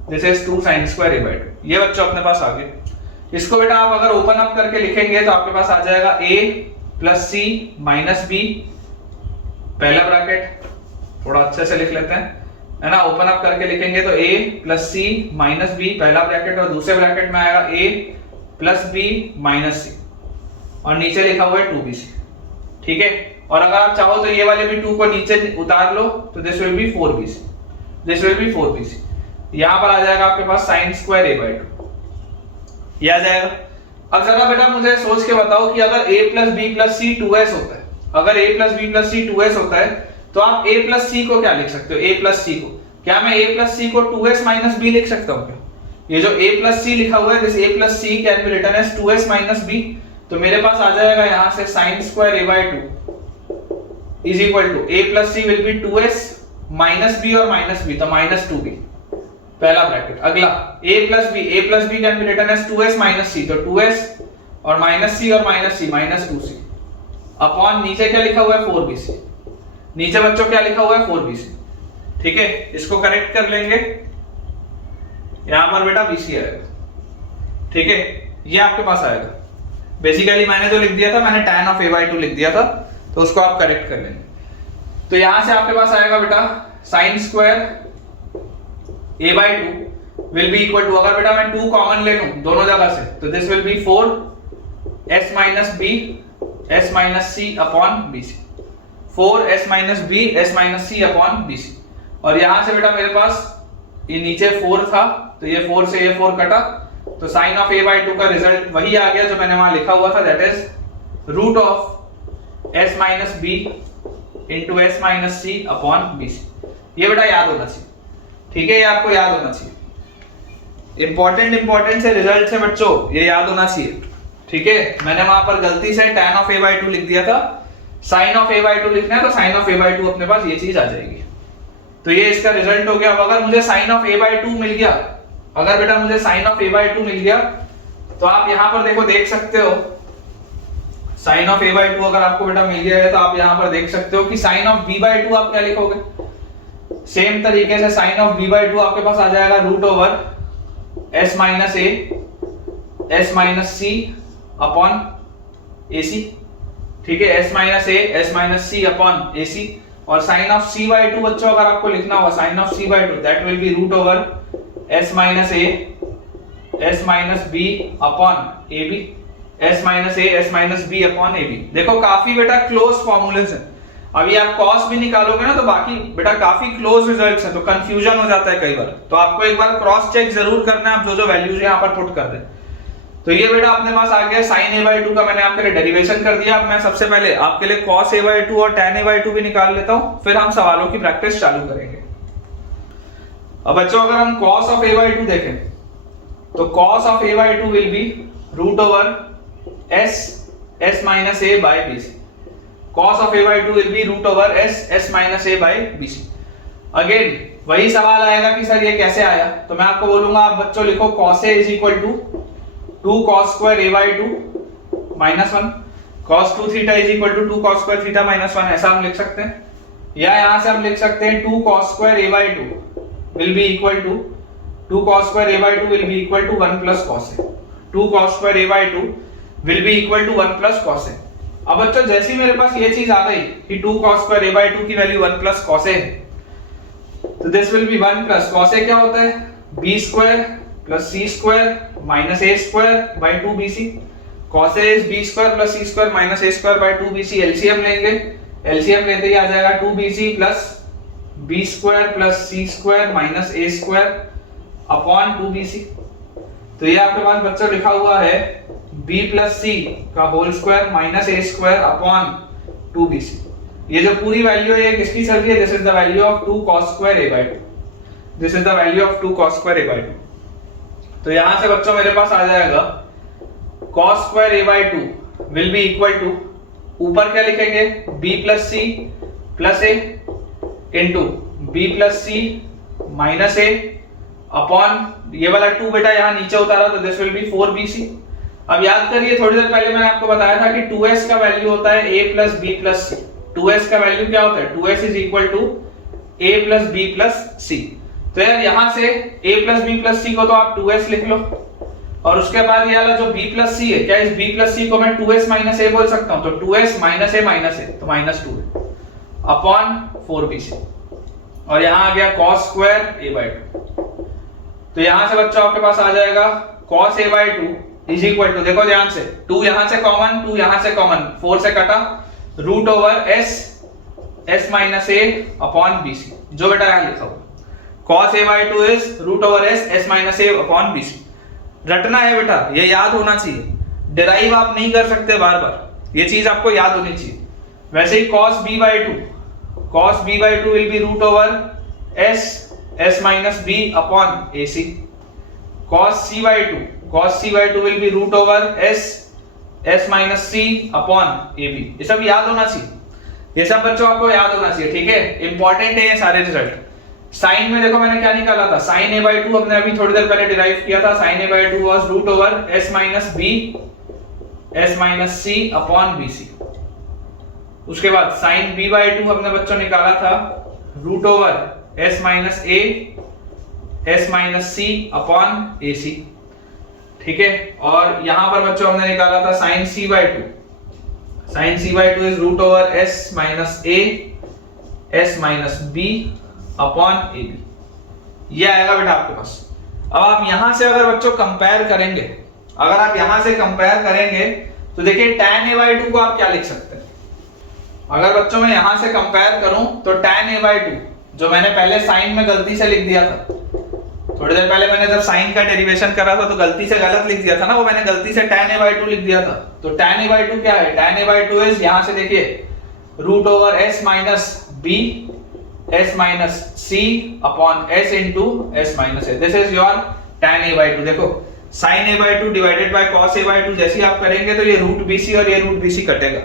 This is 2 sin square a by 2। ये बच्चों अपने पास आ गए। इसको बेटा आप अगर ओपन अप करके लिखेंगे तो आपके पास आ जाएगा a plus c minus b, पहला ब्रैकेट थोड़ा अच्छे से लिख लेते हैं, है ना। ओपन अप करके लिखेंगे तो a plus c minus b पहला ब्रैकेट, और दूसरे ब्रैकेट में आएगा a plus b minus c और नीचे लिखा हुआ है 2bc, ठीक है। और अगर आप चाहो तो ये वाले भी 2 को नीचे उतार लो तो दिस विल बी 4bc। यहां पर आ जाएगा आपके पास sin स्क्वायर a by 2, ये आ जाएगा। अब जरा बेटा मुझे सोच के बताओ कि अगर a plus b plus c 2s होता है, अगर a plus b plus c 2s होता है तो आप a प्लस c को क्या लिख सकते हो? a प्लस c को क्या मैं a प्लस c को 2s माइनस b लिख सकता हूँ क्या? ये जो a प्लस c लिखा हुआ है this a plus c can be written as 2s minus b। तो मेरे पास आ जाएगा यहां से sin square a by 2 is equal to a plus c will be 2s minus b और माइनस b तो माइनस 2b पहला ब्रैकेट। अगला a plus b can be written as 2s minus c तो 2s और minus c और minus c minus 2c upon नीचे क्या लिखा हुआ है 4bc। नीचे बच्चों क्या लिखा हुआ है 4bc, ठीक है। इसको करेक्ट कर लेंगे, यहां पर बेटा bc आएगा, ठीक है। ये आपके पास आएगा। बेसिकली मैंने जो लिख दिया था मैंने tan ऑफ a by 2 लिख दिया था, तो उसको आप करेक्ट कर लेंगे। तो यहां से आपके पास आएगा बेटा sin square a by 2 will be equal to, अगर बेटा मैं 2 कॉमन ले लूं दोनों जगह से तो this will B 4s minus b s minus c upon bc, 4s minus b s minus c upon bc। और यहां से बेटा मेरे पास ये नीचे 4 था तो ये 4 से ये 4 कटा, तो sin ऑफ a by 2 का रिजल्ट वही आ गया जो मैंने वहां लिखा हुआ था, that is root of s minus b into s minus c upon bc। ये बेटा याद होना चाहिए, ठीक है। ये आपको याद होना चाहिए, इंपॉर्टेंट से रिजल्ट से बच्चों ये याद होना चाहिए, ठीक है। मैंने वहां पर गलती से tan ऑफ a by 2 लिख दिया था, sin ऑफ a by 2 लिखना है तो sin ऑफ a by 2 अपने पास ये चीज आ जाएगी। तो ये इसका रिजल्ट हो गया। अब अगर मुझे sin ऑफ a by 2 मिल गया, अगर बेटा मुझे sin ऑफ a by 2 मिल गया तो आप यहां पर देखो देख सकते हो sin ऑफ a by 2 अगर आपको बेटा मिल गया है तो आप यहां पर देख सकते हो कि sin ऑफ b by 2 आप क्या लिखोगे? सेम तरीके से sin ऑफ b by 2 आपके पास आ जाएगा root over s minus a s minus c upon ac, ठीक है। s minus a s minus c upon ac। और sin ऑफ c by 2 बच्चों अगर आपको लिखना होगा sin of c by 2 that will be root over s minus a s minus b upon ab, s minus a s minus b upon ab। देखो काफी बेटा close formulas हैं। अभी आप cos भी निकालोगे ना तो बाकी बेटा काफी क्लोज रिजल्ट्स हैं, तो कंफ्यूजन हो जाता है कई बार। तो आपको एक बार क्रॉस चेक जरूर करना है आप जो जो वैल्यूज यहां पर पुट कर दें। तो ये बेटा अपने पास आ गया sin a by 2 का मैंने आपके लिए डेरिवेशन कर दिया। अब मैं सबसे पहले आपके लिए cos a by 2 और tan a by 2 भी निकाल लेता हूं, फिर हम सवालों की प्रैक्टिस चालू करेंगे। अब बच्चों अगर हम cos of a by 2 देखें तो cos of a by 2 will be root over s minus a by bc। cos of a by 2 will be root over s minus a by bc। Again वही सवाल आएगा कि sir ये कैसे आया, तो मैं आपको बोलूंगा आप बच्चों लिखो cos a is equal to 2 cos square a by 2 minus 1, cos 2 theta is equal to 2 cos square theta minus 1, ऐसा हम लिख सकते हैं। या यहां से हम लिख सकते हैं 2 cos square a by 2 will be equal to 2 cos square a by 2 will be equal to 1 plus cos a. 2 cos square a by 2 will be equal to 1 plus cos a. अब बच्चों जैसे ही मेरे पास ये चीज आ गई कि 2 cos square a by 2 की value 1 plus cos a, तो this will be 1 plus cos a क्या होता है, b square plus c square minus a square by 2bc. cos a is b square plus c square minus a square by 2bc. LCM लेंगे, LCM लेते ही आ जाएगा 2bc plus b square plus c square minus a square upon 2bc. तो ये आपके पास बच्चों लिखा हुआ है b plus c का whole square minus a square upon 2bc. ये जो पूरी वैल्यू है ये किसकी चल रही है, this is the value of 2 cos square a by 2. This is the value of 2 cos square a by 2. तो यहां से बच्चों मेरे पास आ जाएगा cos square a by 2 will be equal to, ऊपर क्या लिखेंगे, b plus c plus a into b plus c minus a upon ये वाला 2 बेटा यहाँ नीचे उतारा तो दिस विल बी 4bc. अब याद करिए थोड़ी देर पहले मैंने आपको बताया था कि 2s का वैल्यू होता है a plus b plus c. 2s का वैल्यू क्या होता है, 2s is equal to a plus b plus c. तो यार यहाँ से a plus b plus c को तो आप 2s लिख लो, और उसके बाद ये वाला जो b plus c है, क्या इस b plus c को मैं 2s minus a बोल सकता हूँ, तो 2s minus a तो minus 2 है अपॉन 4bc. और यहाँ आ गया cos square a by 2. तो यहां से बच्चों आपके पास आ जाएगा cos a by 2 is equal to, देखो ध्यान से, 2 यहां से कॉमन, 2 यहां से कॉमन, 4 से कटा, root over s minus a upon bc. जो बेटा यहां लिखा हुआ cos a by 2 is root over s minus a upon bc. रटना है बेटा, ये याद होना चाहिए, डिराइव आप नहीं कर सकते बार बार, ये चीज आपको याद होनी चाहिए. वैसे ही cos b by 2 will be root over s minus b upon ac. cos c by 2 will be root over s minus c upon ab. ये सब याद होना चाहिए, ये सब बच्चों आपको याद होना चाहिए, ठीक है, इंपॉर्टेंट है ये सारे रिजल्ट. साइन में देखो मैंने क्या निकाला था, sin a by 2 हमने अभी थोड़ी देर पहले डिराइव किया था, sin a by 2 was root over s minus c upon bc. उसके बाद sin b by 2 हमने बच्चों निकाला था root over s minus a s minus c upon ac, ठीक है. और यहां पर बच्चों हमने निकाला था sin c by 2. sin c by 2 is root over s minus a s minus b upon ab. ये आएगा बेटा आपके पास. अब आप यहां से अगर बच्चों कंपेयर करेंगे, अगर आप यहां से कंपेयर करेंगे तो देखिए tan a by 2 को आप क्या लिख सकते हैं. अगर बच्चों मैं यहां से कंपेयर करूं तो tan a by 2 जो मैंने पहले साइन में गलती से लिख दिया था, थोड़ी देर पहले मैंने जब साइन का डेरिवेशन करा था तो गलती से गलत लिख दिया था ना, वो मैंने गलती से tan a by 2 लिख दिया था. तो tan a by 2 क्या है, tan a by 2 इज, यहां से देखिए, root over s minus b s minus c upon s into s minus a. This is your tan a by 2. देखो sin a by 2 divided by cos a by 2 जैसे आप करेंगे तो ये root bc और ये रूट bc कटेगा,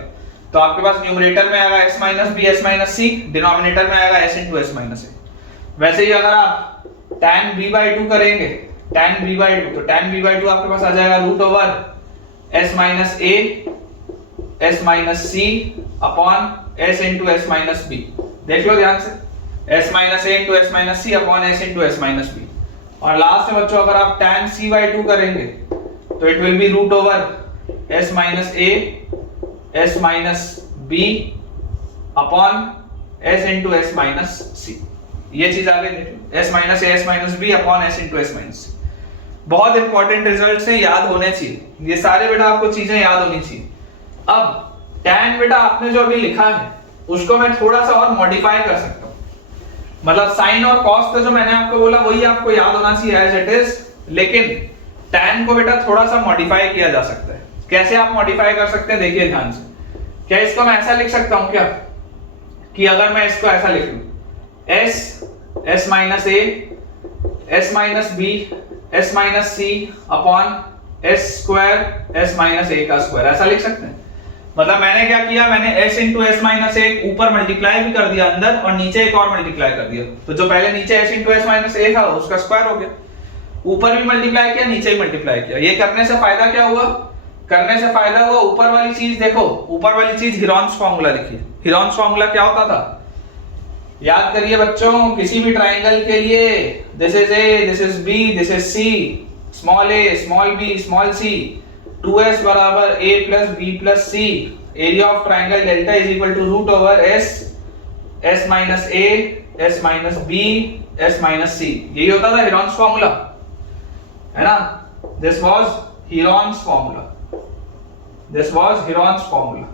तो आपके पास न्यूमरेटर में आएगा s minus b s minus c, denominator में आएगा s into s minus a. वैसे ही अगर आप tan b by 2 करेंगे, tan b by 2, तो tan b by 2 आपके पास आ जाएगा root over s minus a s minus c upon s into s minus b. देख लो ध्यान से, s minus a into s minus c upon s into s minus b. और last में बच्चों अगर आप tan c by 2 करेंगे तो it will be root over s minus a s minus b upon s into s minus c. ये चीज आ गई, s minus a s minus b upon s into s minus c. बहुत important results हैं, याद होने चाहिए ये सारे बेटा, आपको चीजें याद होनी चाहिए. अब tan बेटा आपने जो अभी लिखा है उसको मैं थोड़ा सा और मॉडिफाई कर सकता हूं, मतलब sin और cos तो जो मैंने आपको बोला वही आपको याद होना चाहिए एज इट इज, लेकिन tan को बेटा थोड़ा सा मॉडिफाई किया जा सकता है. कैसे आप मॉडिफाई कर सकते हैं, देखिए ध्यान से. क्या इसको मैं ऐसा लिख सकता हूं क्या, कि अगर मैं इसको ऐसा लिख लूं, s minus a s minus b s minus c upon s square s minus a का स्क्वायर, ऐसा लिख सकते हैं. मतलब मैंने क्या किया, मैंने s into s minus a ऊपर मल्टीप्लाई भी कर दिया अंदर, और नीचे एक और मल्टीप्लाई कर दिया, तो जो पहले नीचे s into s minus a था उसका स्क्वायर हो गया, ऊपर भी मल्टीप्लाई किया नीचे भी मल्टीप्लाई किया. ये करने से फायदा क्या हुआ, करने से फायदा हुआ ऊपर वाली चीज देखो, ऊपर वाली चीज हिरॉन्स फार्मूला लिखिए. हिरॉन्स फार्मूला क्या होता था, याद करिए बच्चों, किसी भी ट्राइंगल के लिए this is A, this is B, this is C, small A, small B, small C, 2s बराबर a plus B plus C, area of triangle delta is equal to root over S, S minus A, S minus B, S minus C. यही होता था Heron's formula, है ना। This was Heron's formula, this was Heron's formula.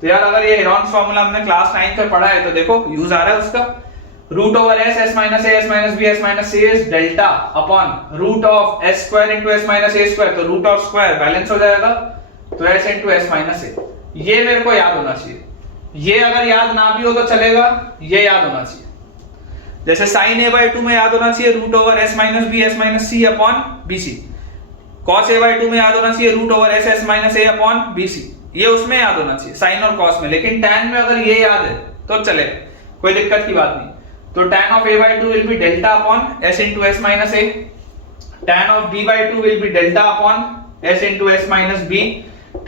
तो यार अगर ये Heron's formula हमने क्लास 9 में पढ़ा है तो देखो यूज आ रहा है उसका। Root over S, S minus A, S minus B, S minus c is delta upon root of s square into S minus a square, तो रूट ऑफ स्क्वायर बैलेंस हो जाएगा, तो s into S minus a. ये मेरे को याद होना चाहिए। ये अगर याद ना भी हो तो चलेगा, ये याद होना चाहिए। जैसे साइन ए बाई 2 में याद होना चाहिए root over S minus B, S minus C upon B C. Cos A by 2 में याद होना चाहिए root over S, S minus A upon B C. ये उसमें याद होना चाहिए, साइन और कॉस में। लेकिन टैन में अगर ये याद है तो चलेगा, कोई दिक्कत की बात नहीं। तो tan of a by 2 will be delta upon s into s minus a, tan of b by 2 will be delta upon s into s minus b,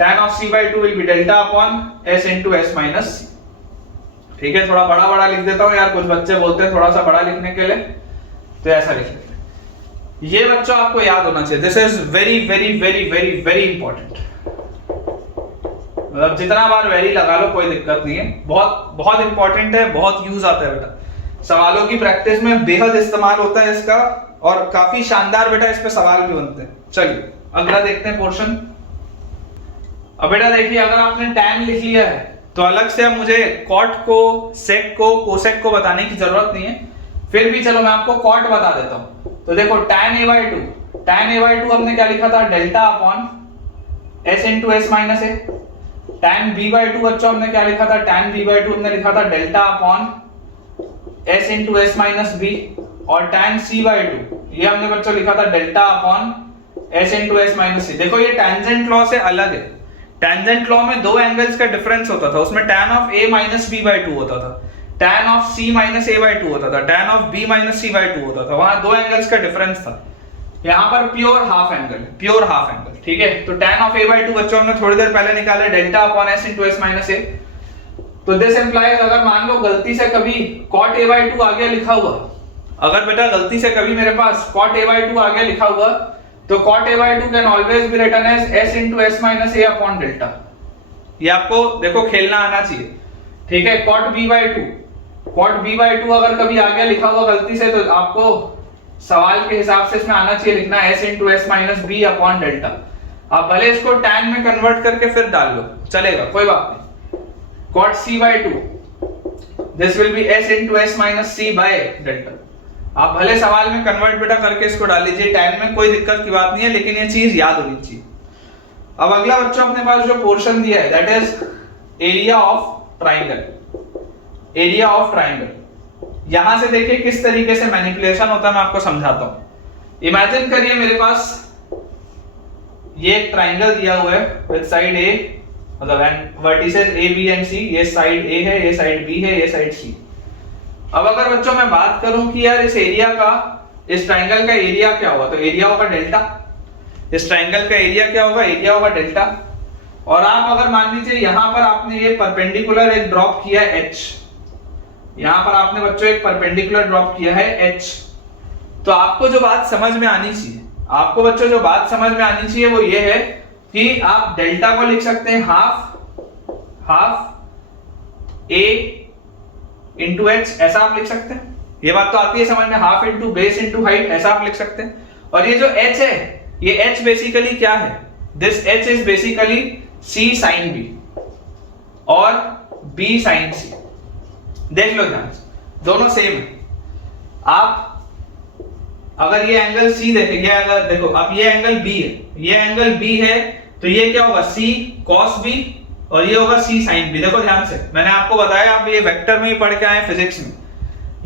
tan of c by 2 will be delta upon s into s minus c। ठीक है, थोड़ा बड़ा बड़ा लिख देता हूं यार, कुछ बच्चे बोलते हैं थोड़ा सा बड़ा लिखने के लिए, तो ऐसा लिख लेते हैं। ये बच्चों आपको याद होना चाहिए, this is very very very very very important. मतलब जितना बार वेरी लगा लो कोई दिक्कत नहीं है, बहुत बहुत इंपॉर्टेंट है, बहुत यूज आता है बेटा। सवालों की प्रैक्टिस में बेहद इस्तेमाल होता है इसका, और काफी शानदार बेटा इस पे सवाल भी बनते हैं। चलिए अगला देखते हैं पोर्शन। अब बेटा देखिए, अगर आपने tan लिख लिया है तो अलग से अब मुझे cot को, sec को, cosec को बताने की जरूरत नहीं है। फिर भी चलो मैं आपको cot बता देता हूं। तो देखो tan a by 2, tan a by 2 हमने क्या लिखा था, delta upon s into s minus a। tan b by 2 बच्चों हमने क्या लिखा था, tan b by 2 हमने लिखा था delta upon s into s minus b। और tan c by 2 ये हमने बच्चों लिखा था delta upon s into s minus c। देखो ये टेंजेंट लॉ से अलग है। टेंजेंट लॉ में दो एंगल्स का डिफरेंस होता था, उसमें tan of a minus b by 2 होता था, tan of c minus a by 2 होता था, tan of b minus c by 2 होता था। वहां दो एंगल्स का डिफरेंस था। यहाँ पर pure half angle, pure half angle. ठीक है, तो tan of a by 2 बच्चों हमने थोड़ी देर पहले निकाले, delta upon s into s minus a। तो दिस इंप्लाइज, अगर मान लो गलती से कभी cot a by 2 आ गया लिखा हुआ, अगर बेटा गलती से कभी मेरे पास cot a by 2 आ गया लिखा हुआ, तो cot a by 2 can always be written as s into s minus a upon delta. ये आपको देखो खेलना आना चाहिए। ठीक है, cot b by 2, cot b by 2 अगर कभी आ गया लिखा हुआ गलती से, तो आपको सवाल के हिसाब से इसमें आना चाहिए लिखना s into s minus b upon delta. आप भले इसको tan में कन्वर्ट करके फिर डाल लो, चलेगा, कोई बात नहीं। cot c by 2, this will be s into s minus c by delta। आप भले सवाल में कन्वर्ट बेटा करके इसको डाल लीजिए, tan में कोई दिक्कत की बात नहीं है, लेकिन ये चीज याद होनी चाहिए। अब अगला बच्चों अपने पास जो पोर्शन दिया है, that is area of triangle. Area of triangle, यहां से देखिए किस तरीके से मैनिपुलेशन होता है, मैं आपको समझाता हूं। इमेजिन करिए मेरे पास ये एक ट्राइंगल दिया हुआ है विद साइड ए, मतलब वर्टिसेस ए बी एंड सी। ये साइड ए है, ये साइड बी है, ये साइड सी। अब अगर बच्चों मैं बात करूं कि यार इस एरिया का, इस ट्राइंगल का एरिया क्या होगा, तो एरिया होगा डेल्टा। इस ट्राइंगल का एरिया क्या होगा, एरिया होगा डेल्टा। और आप अगर मान लीजिए यहां पर आपने ये परपेंडिकुलर एक ड्रॉप किया है h, यहां पर आपने बच्चों एक परपेंडिकुलर ड्रॉप किया है h, तो आपको जो बात समझ में आनी चाहिए, आपको बच्चों जो बात समझ में आनी चाहिए वो ये है कि आप डेल्टा को लिख सकते हैं हाफ a इंटू h, ऐसा आप लिख सकते हैं। ये बात तो आती है समझ में, half into base into height, ऐसा आप लिख सकते हैं। और ये जो h है, ये h बेसिकली क्या है, this h is basically c sin b और b sin c। देख लो ध्यान से, दोनों सेम है। आप अगर ये एंगल c देखेंगे, अगर देखो अब ये एंगल b है, ये एंगल b है, तो ये क्या होगा, c cos b और ये होगा c sin b। देखो ध्यान से, मैंने आपको बताया, आप ये वेक्टर में ही पढ़ के आए फिजिक्स में।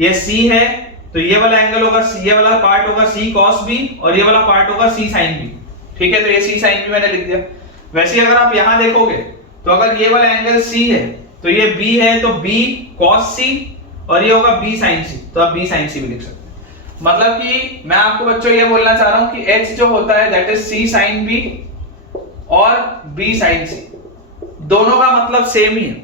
ये c है तो ये वाला एंगल होगा, ये वाला पार्ट होगा c cos b और ये वाला पार्ट होगा c sin b। ठीक है, तो ये c sin b मैंने लिख दिया। वैसे अगर आप यहां देखोगे तो अगर ये वाला एंगल c है तो ये b है, तो b cos c और ये होगा b sin c, तो आप b sin c भी लिख सकते हैं। मतलब कि मैं आपको बच्चों ये बोलना चाह रहा हूं कि h जो होता है that is c sin b और b sin c, दोनों का मतलब सेम ही है।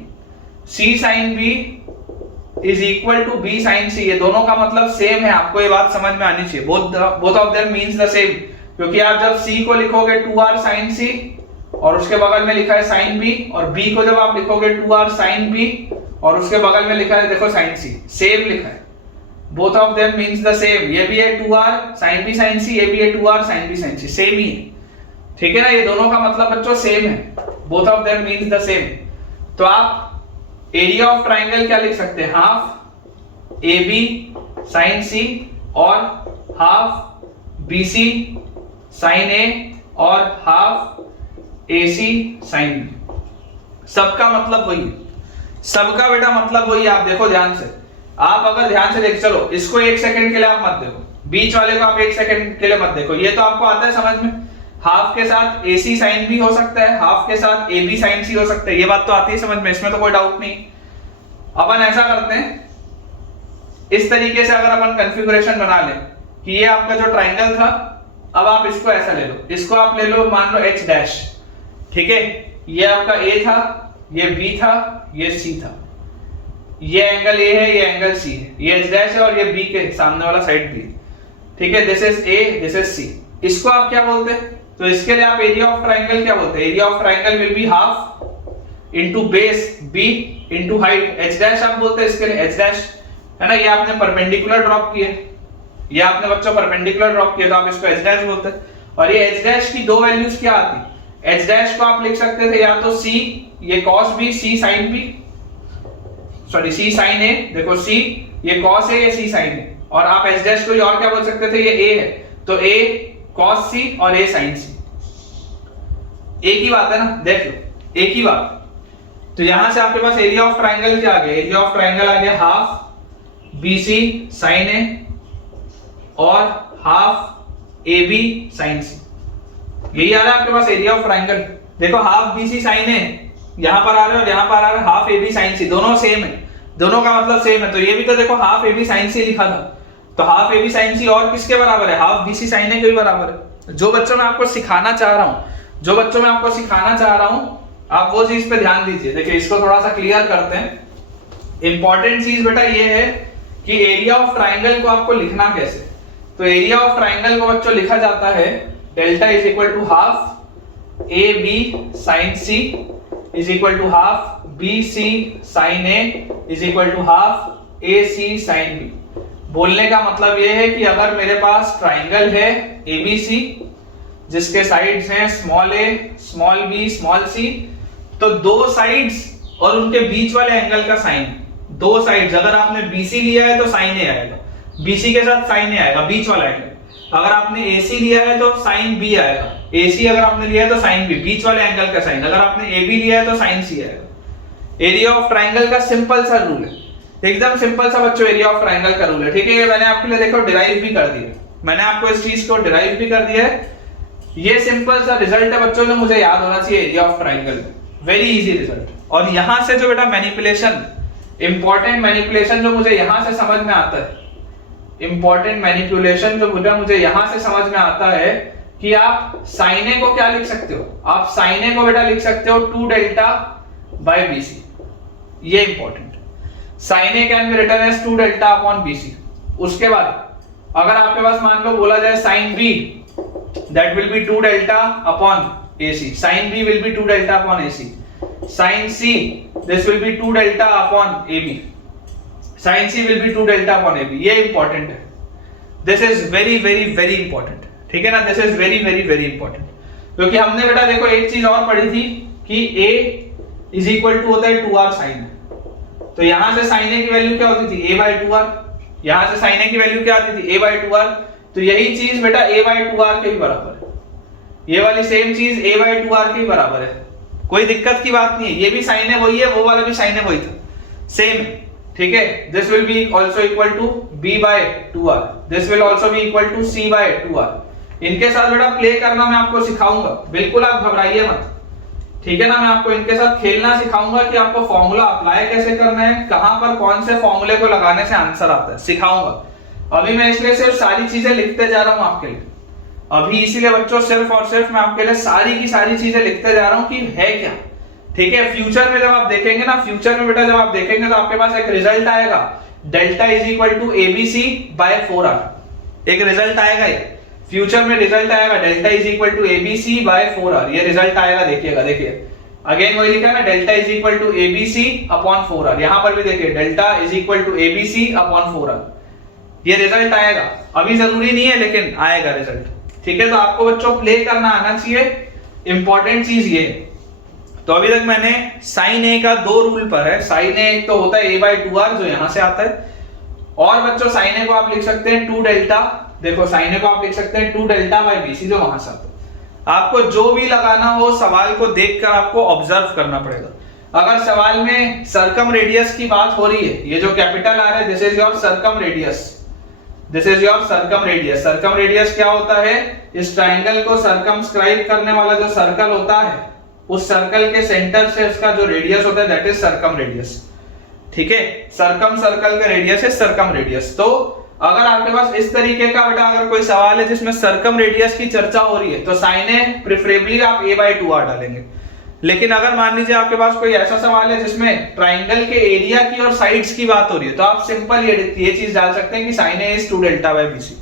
c sin b is equal to B sine C, ये दोनों का मतलब सेम है, आपको ये बात समझ में आनी चाहिए। Both of them means the same, क्योंकि आप जब c को लिखोगे 2r sin c और उसके बगल में लिखा है sin b, और b को जब आप लिखोगे 2r sin b और उसके बगल में लिखा है देखो sin c, सेम लिखा है। Both of them means the same, ये भी है 2r sin b sin c, ये भी है 2r sin b sin c, same ही है, ठीक है ना। ये दोनों का मतलब बच्चों सेम है, both of them means the same. तो आप एरिया ऑफ ट्राइंगल क्या लिख सकते हैं, हाफ AB sin C और हाफ BC sin A और हाफ AC sin B। सबका मतलब वही है, सबका बेटा मतलब वही। आप देखो ध्यान से, आप अगर ध्यान से देख, चलो इसको 1 सेकंड के लिए आप मत देखो, बीच वाले को आप 1 सेकंड के लिए मत देखो, ये तो आपको आता है समझ में। हाफ के साथ AC sin B हो सकता है, हाफ के साथ AB sin C हो सकता है, ये बात तो आती है समझ में, इसमें तो कोई डाउट नहीं। अपन ऐसा करते हैं, इस तरीके से अगर अपन कॉन्फ़िगरेशन बना लें कि ये आपका जो ट्राइंगल था, अब आप इसको ऐसा ले लो, इसको आप ले लो मान लो H डैश, ठीक है। ये आपका A था, ये B था, ये C था, ये एंगल A है, ये एंगल C है, ये H डैश है और ये B के सामने वाला साइड B, ठीक है। This is A, this is C। इसको आप क्या बोलते हैं, तो इसके लिए आप एरिया ऑफ ट्राइंगल क्या बोलते हैं, area of triangle will be half into base B into height H dash आप बोलते हैं इसके लिए, H डैश है ना। ये आपने परपेंडिकुलर ड्रॉप किए, ये आपने बच्चों परपेंडिकुलर ड्रॉप किया, तो आप इसको H डैश बोलते हैं। और ये H डैश की दो वैल्यूज क्या आती, H डैश को आप लिख सकते थे या तो C, ये cos B, C sin B, sorry C sin A, देखो C ये cos A, ये C sin A, और आप H डैश को और क्या बोल सकते थे, ये A है तो A cos C और A sin C, एक ही बात है ना, देख लो एक ही बात। तो यहां से आपके पास एरिया ऑफ ट्राइंगल क्या आ गया, एरिया ऑफ ट्राइंगल आ गया हाफ BC sin A और हाफ AB sin C, यही आ रहा है आपके पास एरिया ऑफ ट्राइंगल। देखो हाफ BC sin A यहां पर आ रहा है और यहां पर आ रहा है हाफ AB sin C, दोनों सेम है, दोनों का मतलब सेम है। तो ये भी तो देखो हाफ AB sin C लिखा था, तो हाफ AB sin C और किसके बराबर है, हाफ BC sin A के भी बराबर है। जो बच्चों मैं आपको सिखाना चाह रहा हूं, जो बच्चों मैं आपको सिखाना चाह रहा हूं, आप वो चीज पे ध्यान दीजिए। देखिए इसको थोड़ा सा क्लियर करते हैं। इंपॉर्टेंट चीज बेटा ये है कि एरिया ऑफ ट्राइंगल को आपको लिखना कैसे। तो एरिया ऑफ ट्राइंगल को बच्चों लिखा जाता है delta is equal to half AB sin C is equal to half BC sin A is equal to half AC sin B। बोलने का मतलब ये है कि अगर मेरे पास ट्राइंगल है ABC जिसके साइड्स हैं small a, small b, small c, तो दो साइड्स और उनके बीच वाले एंगल का साइन, दो साइड्स अगर आपने BC लिया है तो साइन a आएगा, BC के साथ साइन a आएगा बीच वाला एंगल। अगर आपने AC लिया है तो साइन B आएगा, AC अगर आपने लिया है तो साइन B, बीच वाले एंगल का साइन। अगर आपने AB लिया है तो साइन C आएगा। एरिया ऑफ ट्राइंगल का सिंपल सा रूल है, एकदम सिंपल सा बच्चों एरिया ऑफ ट्राइंगल का रूल है, ठीक है। ये मैंने आपके लिए देखो डिराइव भी कर दिया, मैंने आपको इस चीज को डिराइव भी कर दिया है। ये सिंपल सा रिजल्ट है बच्चों जो मुझे याद होना चाहिए area of triangle, very easy result. और यहां से जो बेटा मैनिपुलेशन, इंपॉर्टेंट मैनिपुलेशन जो मुझे यहां से समझ में आता है, इंपॉर्टेंट मैनिपुलेशन जो बेटा मुझे यहां से समझ में आता है कि आप साइन ए को क्या लिख सकते हो, आप साइन ए को बेटा लिख सकते हो 2 डेल्टा बाय BC, ये important. Sine a can be written as 2 delta upon BC। उसके बाद अगर आपके पास मान लो बोला जाए sign B, that will be 2 delta upon AC, sin B will be 2 delta upon AC, sin C this will be 2 delta upon AB, sin C will be 2 delta upon AB। ये important है, this is very very very important, ठीक है ना, this is very very very important। क्योंकि हमने बेटा देखो एक चीज और पढ़ी थी कि A is equal to होता है 2R sin, तो यहां से sin A की वैल्यू क्या होती थी, A by 2R, यहां से sin A की वैल्यू क्या आती थी, A by 2R। तो यही चीज बेटा A by 2R के भी बराबर है, ये वाली सेम चीज A by 2R के भी बराबर है, कोई दिक्कत की बात नहीं है। ये भी साइन है वही है, वो वाला भी साइन है वही था, सेम, ठीक है। This will be also equal to B by 2R, this will also be equal to C by 2R। इनके साथ बेटा प्ले करना मैं आपको सिखाऊंगा, बिल्कुल आप घबराइए मत, ठीक है ना। मैं आपको इनके साथ खेलना सिखाऊंगा कि आपको फॉर्मूला अप्लाई कैसे करना है, कहां पर कौन से फॉर्मूले को लगाने से आंसर आता है, सिखाऊंगा। अभी मैं इसलिए सिर्फ सारी चीजें लिखते जा रहा हूं आपके लिए, अभी इसीलिए बच्चों सिर्फ और सिर्फ मैं आपके लिए सारी की सारी चीजें लिखते जा रहा हूं कि है क्या, ठीक है, फ्यूचर में जब आप देखेंगे ना, फ्यूचर में बेटा जब आप देखेंगे तो आपके पास एक रिजल्ट आएगा delta is equal to abc by 4r। एक रिजल्ट आएगा, ये फ्यूचर में रिजल्ट आएगा delta is equal to abc by 4r। ये रिजल्ट आएगा, देखिएगा, देखिए अगेन वही लिखा है ना, delta is equal to abc upon 4r। यहां पर भी देखिए delta is equal to abc upon 4r। ये रिजल्ट आएगा, अभी जरूरी नहीं है लेकिन आएगा रिजल्ट। ठीक है, तो आपको बच्चों प्ले करना आना चाहिए, इंपॉर्टेंट चीज ये। तो अभी तक मैंने साइन ए का 2 रूल पर है। साइन ए एक तो होता है a/2r जो यहां से आता है, और बच्चों साइन ए को आप लिख सकते हैं 2 डेल्टा। देखो साइन ए को आप लिख सकते हैं 2 डेल्टा बाय बीसी जो वहां से आता है। आपको जो भी लगाना हो सवाल को देखकर आपको ऑब्जर्व करना पड़ेगा। अगर सवाल में सरकम रेडियस की बात हो रही है, ये जो कैपिटल आ रहा है this is your circumradius, this is your circumradius. Circumradius क्या होता है? इस ट्राइंगल को सरकमस्क्राइब करने वाला जो सर्कल होता है, उस सर्कल के सेंटर से उसका जो रेडियस होता है दैट इज सरकम रेडियस। ठीक है, सरकम सर्कल का रेडियस है सरकम रेडियस। तो अगर आपके पास इस तरीके का बेटा अगर कोई सवाल है जिसमें सरकम रेडियस की चर्चा हो रही है तो साइन ए प्रेफरेबली आप a/2r डालेंगे। लेकिन अगर मान लीजिए आपके पास कोई ऐसा सवाल है जिसमें ट्राइंगल के एरिया की और साइड्स की बात हो रही है तो आप सिंपल ये चीज डाल सकते हैं कि sine a is 2 delta by bc,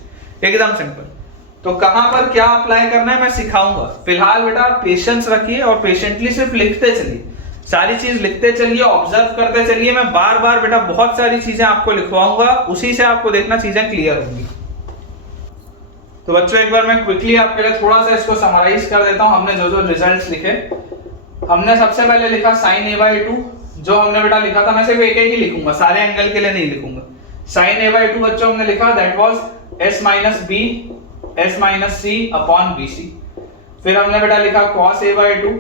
एकदम सिंपल। तो कहां पर क्या अप्लाई करना है मैं सिखाऊंगा। फिलहाल बेटा पेशेंस रखिए और पेशेंटली सिर्फ लिखते चलिए, सारी चीज लिखते चलिए, ऑब्जर्व करते चलिए। मैं बार बार बेटा बहुत सारी चीजें आपको लिखवाऊंगा, उसी से आपको देखना चीजें क्लियर होंगी। तो बच्चों एक बार मैं क्विकली आपके लिए थोड़ा सा इसको समराइज कर देता हूं। हमने जो जो रिजल्ट्स लिखे, हमने सबसे पहले लिखा साइन a/2। जो हमने बेटा लिखा था, मैं सिर्फ एक ही लिखूंगा, सारे एंगल के लिए नहीं लिखूंगा। साइन a/2 बच्चों हमने लिखा that was s - b s - c upon bc। फिर हमने बेटा लिखा cos a/2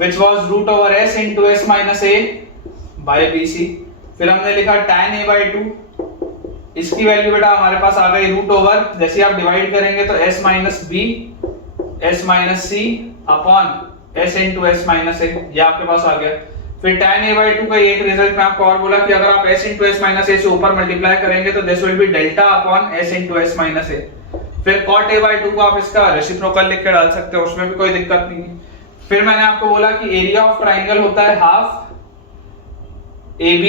which was root over s into s minus a by bc। फिर हमने लिखा tan a/2, इसकी वैल्यू बेटा हमारे पास आ गई रूट ओवर, जैसे आप डिवाइड करेंगे तो s minus b s minus c upon s into s minus a, ये आपके पास आ गया। फिर tan a/2 का एक रिजल्ट मैं आपको और बोला कि अगर आप s into s minus a से ऊपर मल्टीप्लाई करेंगे तो this will B delta upon s into s minus a। फिर cot a/2 को आप इसका रेसिप्रोकल लिख के डाल सकते हो, उसमें भी कोई दिक्कत नहीं है। फिर मैंने आपको बोला कि एरिया ऑफ ट्राइंगल होता है हाफ AB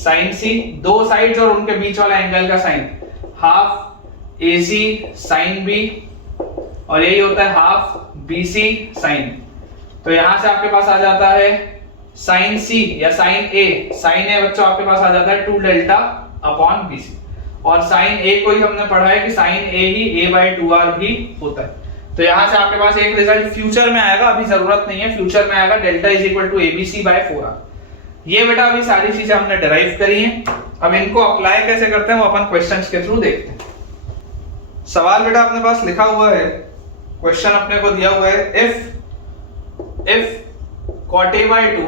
sin C, दो साइड्स और उनके बीच वाला एंगल का sine, half AC sin B, और यही होता है हाफ BC sin। तो यहां से आपके पास आ जाता है sin C या sin A। sin A बच्चों आपके पास आ जाता है 2 डेल्टा अपॉन BC, और sin A को ही हमने पढ़ा है कि sin A ही a/2r भी होता है। तो यहां से आपके पास एक रिजल्ट फ्यूचर में आएगा, अभी जरूरत नहीं है, फ्यूचर में आएगा delta is equal to abc by 4r। ये बेटा अभी सारी चीजें हमने डिराइव करी हैं, अब इनको अप्लाई कैसे करते हैं वो अपन क्वेश्चंस के थ्रू देखते हैं। सवाल बेटा अपने पास लिखा हुआ है, क्वेश्चन अपने को दिया हुआ है if cot a/2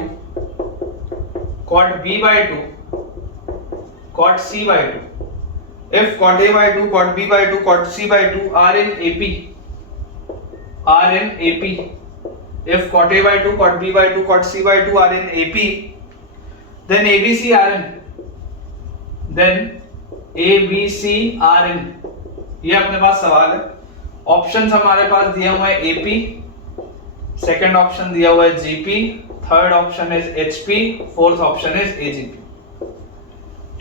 cot b/2 cot c/2, if cot a/2 cot b/2 cot c/2 are in AP, if cot a/2 cot b/2 cot c/2 are in AP, then ABC are in, ये अपने पास सवाल है। Options हमारे पास दिए हुए हैं AP, second option दिया हुआ है GP, third option is HP, fourth option is AGP।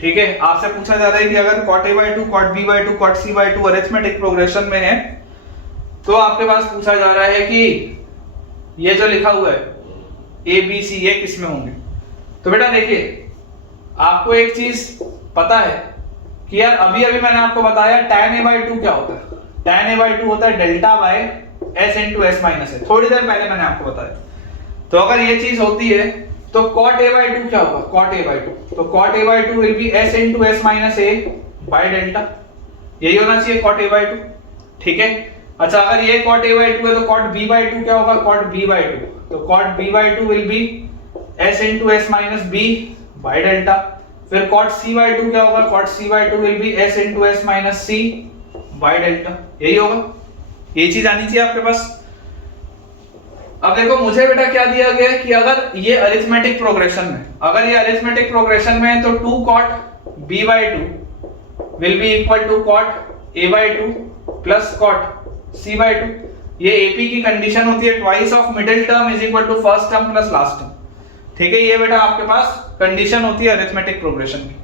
ठीक है, आपसे पूछा जा रहा है कि अगर cot a/2 cot b/2 cot c/2 arithmetic progression में है तो आपके पास पूछा जा रहा है कि ये जो लिखा हुआ है ABC ये किस में होंगे। तो बेटा देखिए, आपको एक चीज पता है कि यार अभी मैंने आपको बताया tan a/2 क्या होता है। tan a/2 होता है delta by s into s minus a, थोड़ी देर पहले मैंने आपको बताया। तो अगर ये चीज होती है तो cot a/2 क्या होगा, cot a/2, तो cot a/2 will be s into s minus a by delta, यही होना चाहिए cot a/2। ठीक है, अच्छा अगर ये cot a/2 है तो cot b/2 क्या होगा, cot b/2, तो cot b/2 will be s into s minus b by delta. फिर cot c/2 क्या होगा, cot c/2 will be s into s minus c by delta, यही होगा। ये चीज आनी चाहिए आपके पास। अब देखो मुझे बेटा क्या दिया गया है कि अगर ये अरिथमेटिक प्रोग्रेशन में, अगर ये अरिथमेटिक प्रोग्रेशन में है तो 2 cot b/2 will be equal to cot a/2 plus cot c/2। ये एपी की कंडीशन होती है twice of middle term is equal to first term plus last term. ठीक है, ये बेटा आपके पास कंडीशन होती है अरिथमेटिक प्रोग्रेशन की।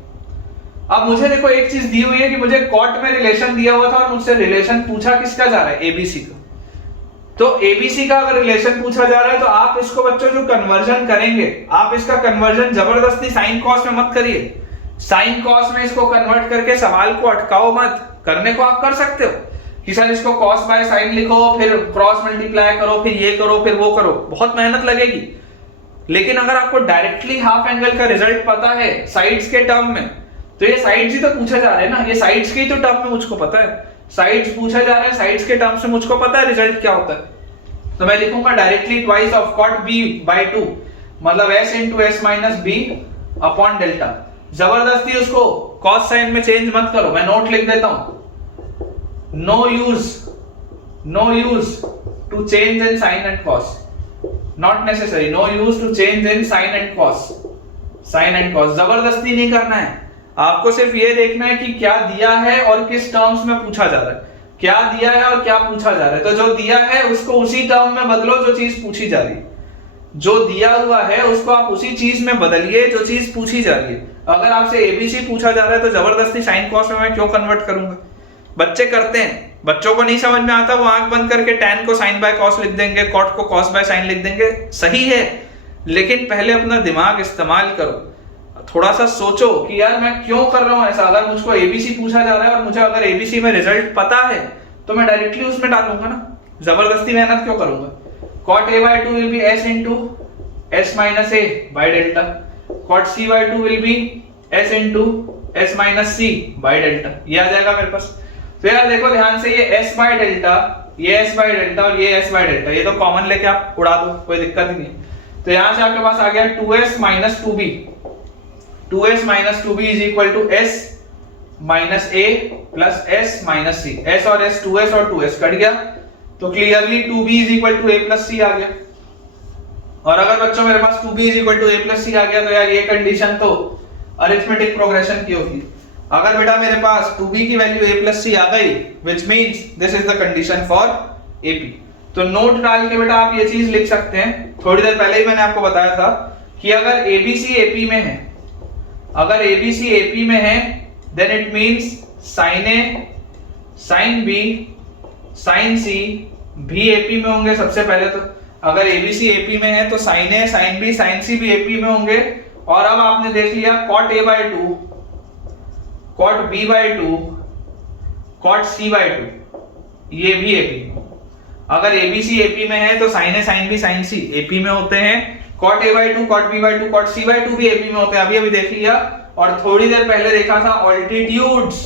अब मुझे देखो एक चीज दी हुई है कि मुझे कॉट में रिलेशन दिया हुआ था और मुझसे रिलेशन पूछा किसका जा रहा है, एबीसी का। तो एबीसी का अगर रिलेशन पूछा जा रहा है तो आप इसको बच्चों जो कन्वर्जन करेंगे, आप इसका कन्वर्जन जबरदस्ती साइन कॉस में मत करिए। साइन कॉस में इसको कन्वर्ट करके सवाल को अटकाओ मत, करने को आप कर सकते हो कि सर इसको कॉस बाय साइन लिखो, फिर क्रॉस मल्टीप्लाई करो, फिर ये करो, फिर वो करो, बहुत मेहनत लगेगी। लेकिन अगर आपको डायरेक्टली हाफ एंगल का रिजल्ट पता है साइड्स के टर्म में, तो ये साइड्स ही तो पूछा जा रहा है ना, ये साइड्स के ही तो टर्म में मुझको पता है, साइड्स पूछा जा रहा है, साइड्स के टर्म से मुझको पता है रिजल्ट क्या होता है। तो मैं लिखूंगा directly twice of cot b by 2, मतलब s into S minus B upon delta. जबरदस्ती उसको कॉस साइन में चेंज मत करो, मैं नोट लिख देता हूं, no use to change in sine and cos, not necessary, no use to change in sine and cos, sine and cos जबरदस्ती नहीं करना है। आपको सिर्फ ये देखना है कि क्या दिया है और किस टर्म्स में पूछा जा रहा है, क्या दिया है और क्या पूछा जा रहा है। तो जो दिया है उसको उसी टर्म में बदलो जो चीज पूछी जा रही है, जो दिया हुआ है उसको आप उसी चीज में बदलिए जो चीज पूछी जा रही है। अगर आपसे एबीसी पूछा जा रहा है तो जबरदस्ती साइन कॉस में मैं क्यों कन्वर्ट करूंगा। बच्चे करते हैं, बच्चों को नहीं समझ में आता, वो आंख बंद करके tan को साइन बाय कॉस लिख देंगे, कॉट को कॉस बाय साइन लिख देंगे। सही है, लेकिन पहले अपना दिमाग इस्तेमाल करो, थोड़ा सा सोचो कि यार मैं क्यों कर रहा हूं ऐसा। अगर मुझको एबीसी पूछा जा रहा है और मुझे अगर एबीसी में रिजल्ट पता है तो मैं डायरेक्टली उसमें डालूंगा ना, जबरदस्ती मेहनत क्यों करूंगा। cot a by 2 will be s into s minus a by delta, cot c by 2 will be s into s minus c by delta, ये आ जाएगा मेरे पास। तो यार देखो ध्यान से, ये s by delta, ये s by delta और ये s by delta, ये तो कॉमन लेके आप उड़ा दो, कोई दिक्कत ही नहीं। तो यहां से आपके पास आ गया 2s minus 2b, 2s minus 2b is equal to s minus a plus s minus c, s और s 2s और 2s कट गया, तो clearly 2b is equal to a plus c आ गया। और अगर बच्चों मेरे पास 2b is equal to a plus c आ गया तो यार ये कंडीशन तो अरिथमेटिक प्रोग्रेशन की होगी। अगर बेटा मेरे पास 2b की वैल्यू a plus c आ गई, which means this is the condition for AP। तो नोट डाल के बेटा आप ये चीज लिख सकते हैं। थोड़ी देर पहले ही मैंने आपको बताया था कि अगर ABC AP में है, अगर ABC AP में है then it means sin A, sin B, sin C भी AP में होंगे सबसे पहले। तो अगर ABC AP में है तो sin A, sin B, sin C भी AP में होंगे। और अब आपने देख लिया cot A by 2, cot B by 2, cot C by 2, ये भी AP में। अगर ABC AP में है तो sin A, sin B, sin C AP में होते हैं, cot A by 2, cot B by 2, cot C by 2 भी AP में होते हैं, अभी अभी देख लिया। और थोड़ी देर पहले देखा था ऑल्टीट्यूड्स,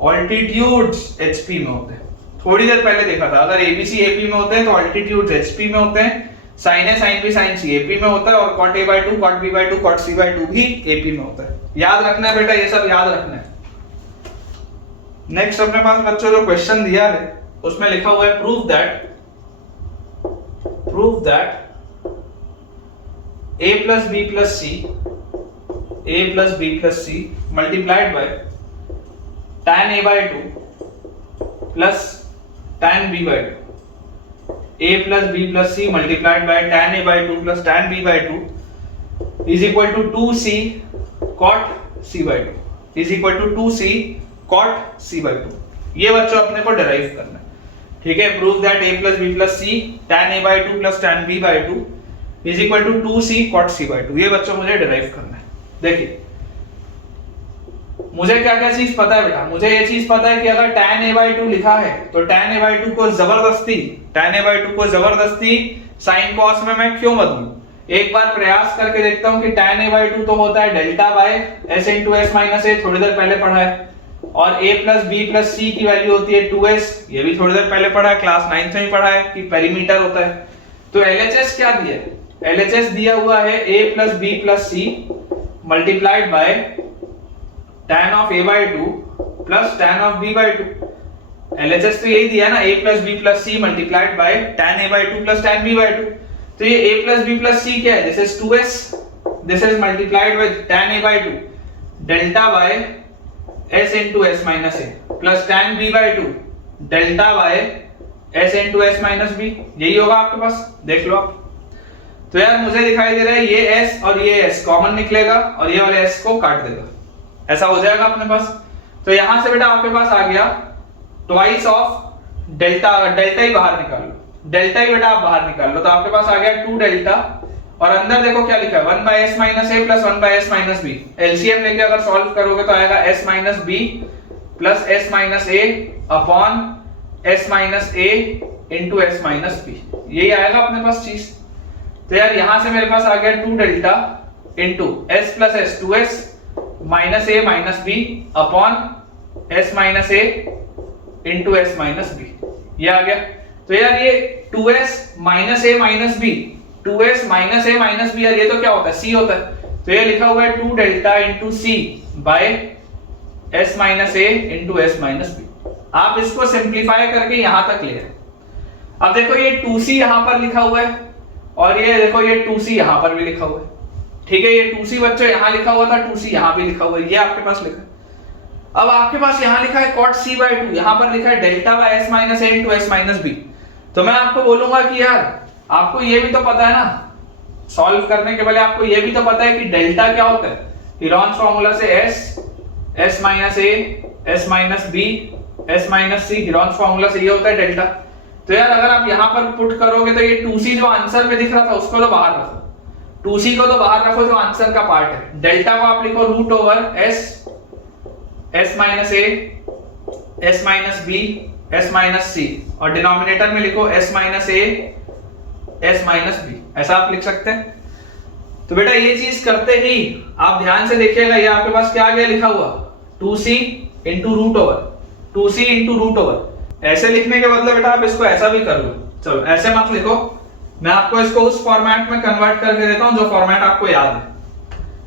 ऑल्टीट्यूड्स HP में होते हैं, थोड़ी देर पहले देखा था। अगर ABC AP में होते हैं तो ऑल्टीट्यूड्स HP में होते हैं, sin A, sin B, sin C AP में होता है, और cot A by 2, cot B by 2, cot C by 2 भी AP में होता है। याद रखना है बेटा, ये सब याद रखना है। नेक्स्ट अपने पास बच्चों जो क्वेश्चन दिया है उसमें लिखा हुआ है prove that a plus b plus c, a plus b plus c multiplied by tan a by 2 plus tan b by 2, a plus b plus c multiplied by tan a by 2 plus tan b by 2 is equal to 2c cot c by 2 is equal to 2c cot c by 2। ये बच्चों अपने को derive करना है, ठीक है। Prove that a plus b plus c tan a by 2 plus tan b by 2 is equal to 2c cot c by 2, ये बच्चों मुझे डिराइव करना है। देखिए मुझे क्या क्या चीज पता है बेटा, मुझे ये चीज पता है कि अगर tan a by 2 लिखा है तो tan a by 2 को जबरदस्ती sin cos में मैं क्यों बदलूं। एक बार प्रयास करके देखता हूं कि tan a by 2 तो होता है delta by s into s minus a, थोड़ी देर पहले पढ़ा है। और a plus b plus c की वैल्यू होती है 2s, ये भी थोड़ी देर पहले पढ़ा है, क्लास 9th में ही पढ़ा है कि पेरीमीटर होता है। तो LHS क्या दिया है, LHS दिया हुआ है a plus b plus c multiplied by tan of a by 2 plus tan of b by 2। LHS तो यही दिया ना, a plus b plus c multiplied by tan a by 2 plus tan b by 2। तो ये a plus b plus c क्या है, this is 2s, this is multiplied with tan a by 2 delta by s into s minus a plus tan b by 2 delta by s into S minus B, यही होगा आपके पास, देख लो आप। तो यार मुझे दिखाई दे रहा है ये s और ये s कॉमन निकलेगा और ये वाले s को काट देगा, ऐसा हो जाएगा अपने पास। तो यहां से बेटा आपके पास आ गया ट्वाइस ऑफ डेल्टा, डेल्टा ही बाहर निकाल लो, डेल्टा ही बेटा आप बाहर निकाल लो, तो आपके पास आ गया 2 डेल्टा और अंदर देखो क्या लिखा है 1 by S minus A plus 1 by S minus B. LCM लेके अगर सॉल्व करोगे तो आएगा s minus B plus s minus A upon s minus A into S minus B, यही आएगा अपने पास चीज। तो यार यहां से मेरे पास आ गया 2 delta into S plus S 2s minus A minus B upon s minus A into S minus B, ये आ गया। तो यार ये 2s minus A minus B, 2s minus A minus B, यार ये तो क्या होता है, c होता है। तो ये लिखा हुआ है 2 delta into C bye s minus A into S minus B. आप इसको सिंप्लीफाई करके यहां तक ले आए। अब देखो ये 2c यहां पर लिखा हुआ है और ये देखो ये 2c यहां पर भी लिखा हुआ है, ठीक है। ये 2c बच्चों यहां लिखा हुआ था, 2c यहां भी लिखा हुआ है, ये आपके पास लिखा है। अब आपके पास यहां लिखा है cot c by 2, यहां पर लिखा है delta by s minus a into s minus b। तो मैं आपको बोलूंगा कि यार आपको ये भी तो पता है ना, सॉल्व करने के पहले आपको ये भी तो पता है कि डेल्टा क्या होता है, हीरोन्स फार्मूला से s minus a s minus b s minus c, Heron's formula से ये होता है डेल्टा। तो यार अगर आप यहां पर पुट करोगे तो ये 2c जो आंसर में दिख रहा था उसको तो बाहर रखो, 2c को तो बाहर रखो जो आंसर का पार्ट है। डेल्टा को आप लिखो root over s minus a s minus b s minus c और डिनोमिनेटर में लिखो s minus a s minus b, ऐसा आप लिख सकते हैं। तो बेटा ये चीज करते ही आप ध्यान से देखिएगा, ये आपके पास क्या आ गया लिखा हुआ 2c into root over, 2c into root over. ऐसे लिखने के बदले बेटा आप इसको ऐसा भी कर लो, चलो ऐसे मत लिखो, मैं आपको इसको उस फॉर्मेट में कन्वर्ट करके देता हूं जो फॉर्मेट आपको याद है।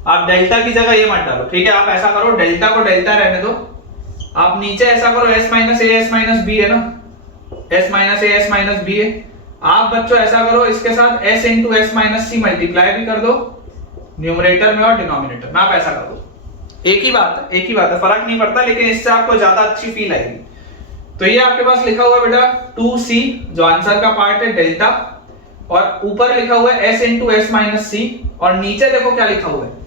आप डेल्टा की जगह ये मत डालो, ठीक है। आप ऐसा करो, डेल्टा को डेल्टा रहने दो, आप नीचे ऐसा करो s minus a s minus b है ना, s minus a s minus b है। आप बच्चों ऐसा करो, इसके साथ s into S minus c multiply भी कर दो न्यूमरेटर में और डिनोमिनेटर में, आप ऐसा कर दो, एक ही बात है, एक ही बात है, फर्क नहीं पड़ता, लेकिन इससे आपको ज्यादा अच्छी फील आएगी। तो ये आपके पास लिखा हुआ है बेटा 2c जो आंसर का पार्ट है डेल्टा, और ऊपर लिखा हुआ है s into S minus c, और नीचे देखो क्या लिखा हुआ है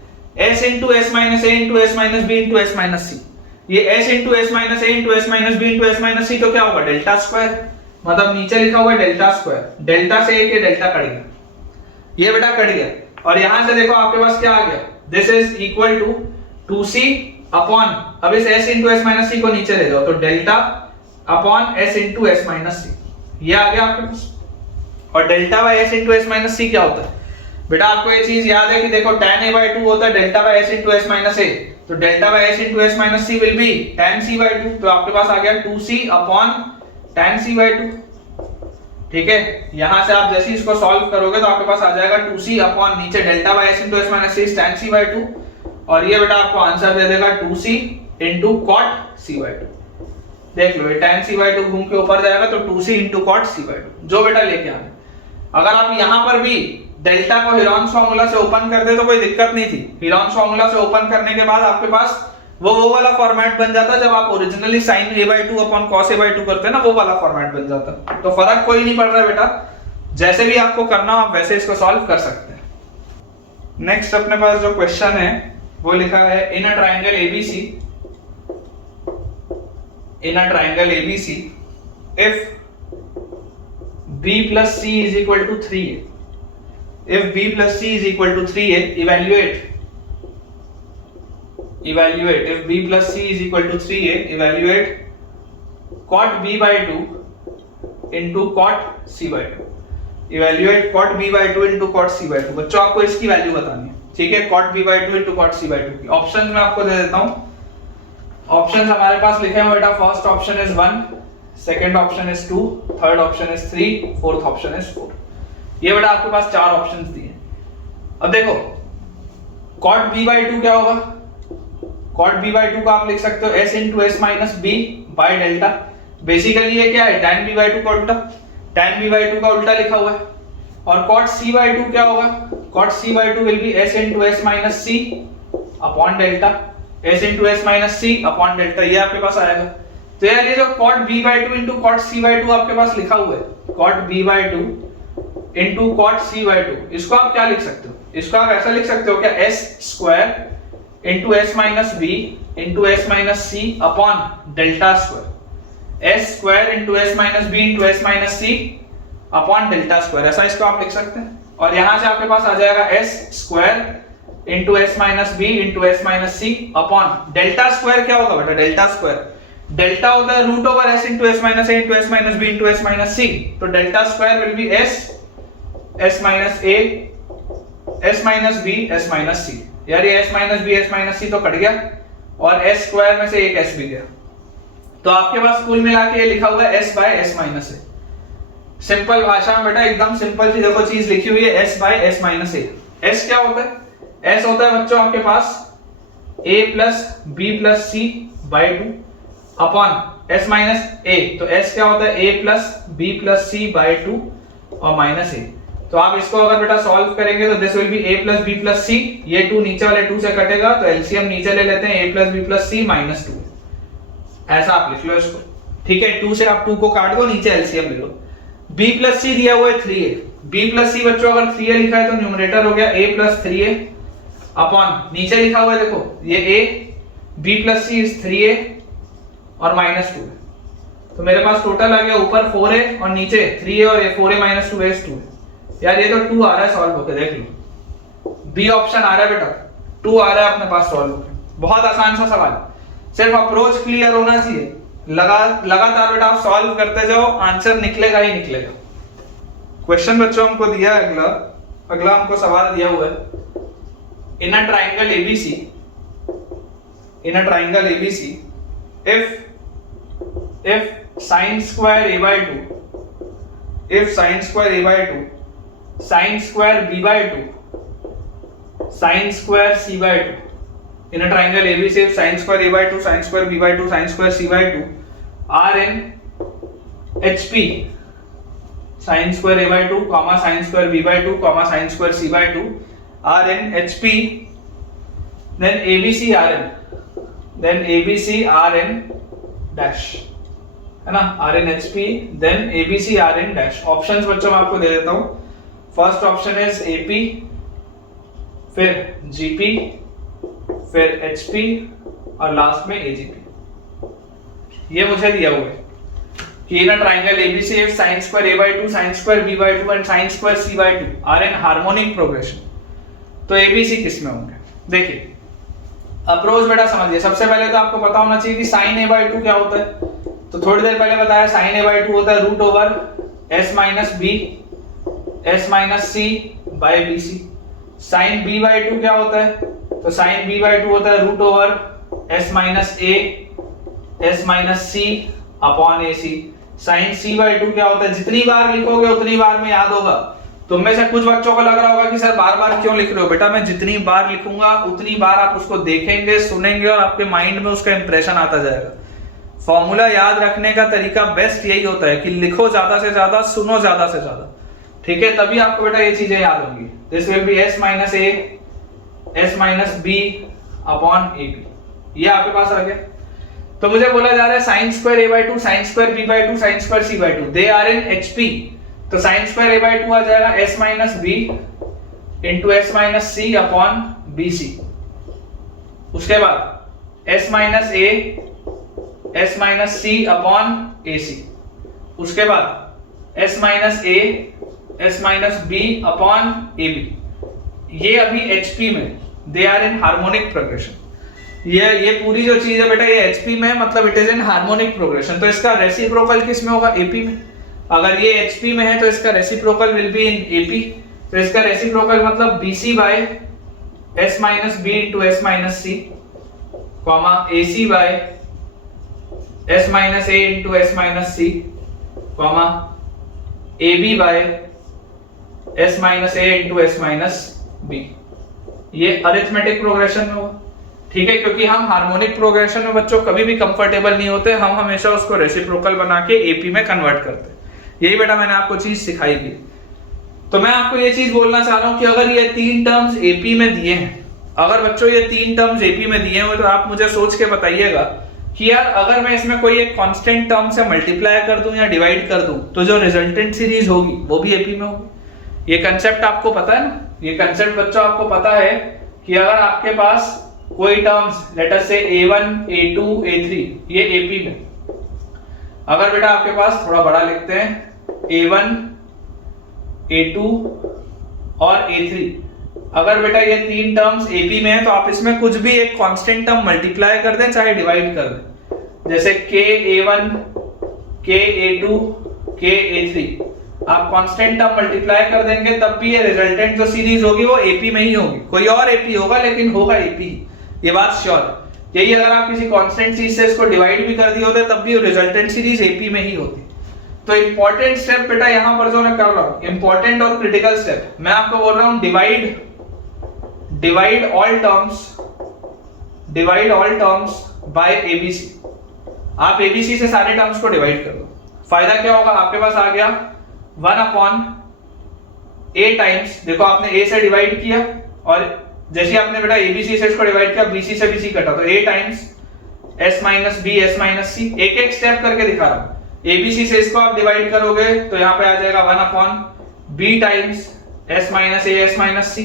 s into S minus a into S minus b into S minus c। ये s into S minus a into S minus b into S minus c तो क्या होगा डेल्टा स्क्वायर, मतलब नीचे लिखा हुआ है डेल्टा स्क्वायर, डेल्टा से एक डेल्टा कट गया, ये बेटा कट गया। और यहां से देखो आपके पास क्या आ गया, this is equal to 2c upon, अब इस s into S minus c को नीचे ले जाओ तो delta upon s into S minus c, ये आ गया आपके पास। और delta by s into S minus c क्या होता है बेटा, आपको ये चीज याद है कि देखो tan a by 2 होता है delta by s into S minus a, तो delta by s into S minus c will B tan c by 2, तो आपके पास आ गया 2c upon tan c by 2, ठीक है। यहां से आप जैसे ही इसको सॉल्व करोगे तो आपके पास आ जाएगा 2c अपॉन नीचे delta by s into S minus c tan c by 2, और ये बेटा आपको आंसर दे देगा 2c into cot c by 2। देख लो ये tan c by 2 घूम के ऊपर जाएगा तो 2c into cot c by 2, जो बेटा लेके आना। अगर आप यहां पर भी डेल्टा को हीरोन्स फार्मूला से ओपन कर दे तो कोई दिक्कत नहीं थी, हीरोन्स फार्मूला से ओपन करने के बाद आपके पास वो वाला फॉर्मेट बन जाता जब आप originally sin a by 2 upon cos a by 2 करते हैं ना, वो वाला फॉर्मेट बन जाता। तो फर्क कोई नहीं पड़ रहा है बेटा, जैसे भी आपको करना हो आप वैसे इसको सॉल्व कर सकते हैं। नेक्स्ट अपने पास जो क्वेश्चन है वो लिखा है in a triangle ABC, in a triangle ABC if b plus c is equal to 3a, if b plus c is equal to 3a, evaluate if b plus c is equal to 3a, evaluate cot b by 2 into cot c by 2, evaluate cot b by 2 into cot c by 2। बच्चों आपको इसकी value बतानी है, ठीक है, cot b by 2 into cot c by 2 की। Option मैं आपको दे देता हूं, ऑप्शन हमारे पास लिखे हैं बेटा, first option is 1, second option is 2, third option is 3, fourth option is 4। ये बेटा आपके पास चार ऑप्शंस दिए। अब देखो cot b by 2 क्या होगा, cot b by 2 को आप लिख सकते हो s into s minus b by delta। Basically ये क्या है, tan b by 2 का उल्टा, tan b by 2 का उल्टा लिखा हुआ है। और cot c by 2 क्या होगा, cot c by 2 will be s into s minus c upon delta, s into s minus c upon delta, ये आपके पास आएगा। तो यार ये जो cot b/2 into cot c/2 आपके पास लिखा हुआ है, cot b/2 into cot c/2, इसको आप क्या लिख सकते हो? इसको आप ऐसा लिख सकते हो क्या, s square into s minus b into s minus c upon delta square, s square into s minus b into s minus c upon delta square, ऐसा इसको आप लिख सकते हैं। और यहां से आपके पास आ जाएगा s square into s minus b into s minus c upon delta square, क्या होगा बेटा डेल्टा स्क्वायर, डेल्टा होता है root over s into s minus a into s minus b into s minus c, तो delta square will be s minus a s minus b s minus c, यार ये s minus b s minus c तो cut गया और s square में से एक s भी गया, तो आपके पास कुल मिला के ये लिखा हुआ है s by s minus a। Simple भाषा में बेटा एकदम सिंपल सी देखो चीज लिखी हुई है, s by s minus a। s क्या होता है? s होता है बच्चों आपके पास a plus b plus c by 2 upon s minus a, तो s क्या होता है a plus b plus c by 2 और माइनस a। तो आप इसको अगर बेटा सॉल्व करेंगे तो this will be a plus b plus c, ये 2 नीचे वाले 2 से कटेगा तो एलसीएम नीचे ले लेते हैं, a plus b plus c minus 2, ऐसा आप लिख लो इसको, ठीक है। 2 से आप 2 को काट दो, नीचे एलसीएम ले लो। b plus c दिया हुआ है 3a, b plus c बच्चों अगर 3a लिखा है तो न्यूमरेटर हो गया a plus 3a अपॉन नीचे लिखा हुआ है देखो ये a, b plus c is 3a और माइनस 2 है, तो मेरे पास टोटल आ गया ऊपर 4a और नीचे 3a और 4a minus 2a is 2 है। यार ये तो 2 आ रहा है सॉल्व होके, देख लो बी ऑप्शन आ रहा है बेटा, 2 आ रहा है अपने पास सॉल्व होके। बहुत आसान सा सवाल, सिर्फ अप्रोच क्लियर होना चाहिए, लगातार बेटा आप सॉल्व करते जाओ, आंसर निकलेगा ही निकलेगा। क्वेश्चन बच्चों हमको दिया है अगला हमको सवाल दिया हुआ है, in a triangle ABC if sin square a by 2, if sin square a by 2, sin square b by 2, sin square c by 2, in a triangle ABC if sin square a by 2, sin square b by 2, sin square c by 2 are in HP, sin square a by 2, comma sin square b by 2, comma sin square c by 2 are in HP, then ABC are in dash, है ना, are in H P then ABC are in dash. Options बच्चों मैं आपको दे देता हूं, first option is AP, फिर GP, फिर एचपी और लास्ट में एजीपी। ये मुझे दिया हुआ है कि in a triangle ABC if sin square a by 2, sin square b by 2 and sin square c by 2 are in harmonic progression, तो एबीसी किस में होंगे? देखिए अप्रोच बेटा समझिए, सबसे पहले तो आपको पता होना चाहिए कि sin a by 2 क्या होता है, तो थोड़ी देर पहले बताया sin a by 2 होता है root over s minus b s minus c by bc। sin b by 2 क्या होता है, तो sin b by 2 होता है root over s minus a s minus c upon ac। sin c by 2 क्या होता है, जितनी बार लिखोगे उतनी बार में याद होगा। तुम में से कुछ बच्चों को लग रहा होगा कि सर बार बार क्यों लिख रहे हो? बेटा मैं जितनी बार लिखूंगा उतनी बार आप उसको देखेंगे, सुनेंगे और आपके माइंड में उसका इंप्रेशन आता जाएगा। फॉर्मूला याद रखने का तरीका बेस्ट यही होता है कि लिखो ज्यादा से ज्यादा, सुनो ज्यादा से ज्यादा, ठीक है, तभी आपको बेटा ये चीजें याद होंगी। This will B s minus a s minus b upon ab, ये आपके पास आ गया। तो मुझे बोला जा रहा है sin square a by 2, sin square b by 2, sin square c by 2 they are in HP, तो sin स्क्वायर a by 2 आ जाएगा s minus b into s minus c upon bc। उसके बाद s minus a s minus c upon ac। उसके बाद s minus a s minus b upon ab। ये अभी HP में, they are in harmonic progression. ये पूरी जो चीज है बेटा ये HP में, मतलब it is in harmonic progression. तो इसका रेसिप्रोकल किस में होगा? AP में। अगर ये HP में है तो इसका reciprocal will be in AP। तो इसका रेसिप्रोकल मतलब BC by s minus b into s minus c, comma AC by s minus a into s minus c, comma AB by s minus a into s minus b। ये arithmetic progression में होगा, ठीक है, क्योंकि हम harmonic progression में बच्चों कभी भी कंफर्टेबल नहीं होते, हम हमेशा उसको रेसिप्रोकल बना के AP में कन्वर्ट करते हैं। यही बेटा मैंने आपको चीज सिखाई थी। तो मैं आपको ये चीज बोलना चाह रहा हूं कि अगर ये 3 टर्म्स AP में दिए हैं, अगर बच्चों ये 3 टर्म्स AP में दिए हुए, तो आप मुझे सोच के बताइएगा कि यार अगर मैं इसमें कोई एक कांस्टेंट टर्म से मल्टीप्लाई कर दूं या डिवाइड कर दूं तो जो रिजल्टेंट सीरीज होगी वो भी एपी में होगी। ये कंसेप्ट आपको पता है ना, ये कंसेप्ट बच्चों आपको पता है कि अगर आपके पास कोई टर्म्स लेट अस से a1 a2 a3 ये एपी में, अगर बेटा आपके पास थोड़ा बड़ा लिखते हैं a1 a2 और a3, अगर बेटा ये तीन टर्म्स एपी में है तो आप इसमें कुछ भी एक कांस्टेंट टर्म मल्टीप्लाई कर दें चाहे डिवाइड कर दें, जैसे k a1 k a2 k a3 आप कांस्टेंट टर्म मल्टीप्लाई कर देंगे तब भी ये रिजल्टेंट जो सीरीज होगी वो एपी में ही होगी। कोई और एपी होगा लेकिन होगा एपी, ये बात श्योर। यही अगर आप किसी कांस्टेंट चीज से इसको डिवाइड भी कर दिए होते तब भी रिजल्टेंट सीरीज एपी में ही होती। तो इंपॉर्टेंट स्टेप बेटा यहां पर जो मैं कर रहा हूं, इंपॉर्टेंट और क्रिटिकल स्टेप, मैं आपको बोल रहा हूं divide all terms bye ABC. आप एबीसी से सारे टर्म्स को डिवाइड कर दो। फायदा क्या होगा, आपके पास आ गया 1 अपॉन a टाइम्स, देखो आपने a से डिवाइड किया और जैसे आपने बेटा एबीसी से इसको डिवाइड किया, बीसी से बीसी कटा, तो a times s minus B s minus C. एक एक स्टेप करके दिखा रहा हूं। एबीसी से इसको आप डिवाइड करोगे तो यहां पे आ जाएगा 1 upon b times s minus a s minus C,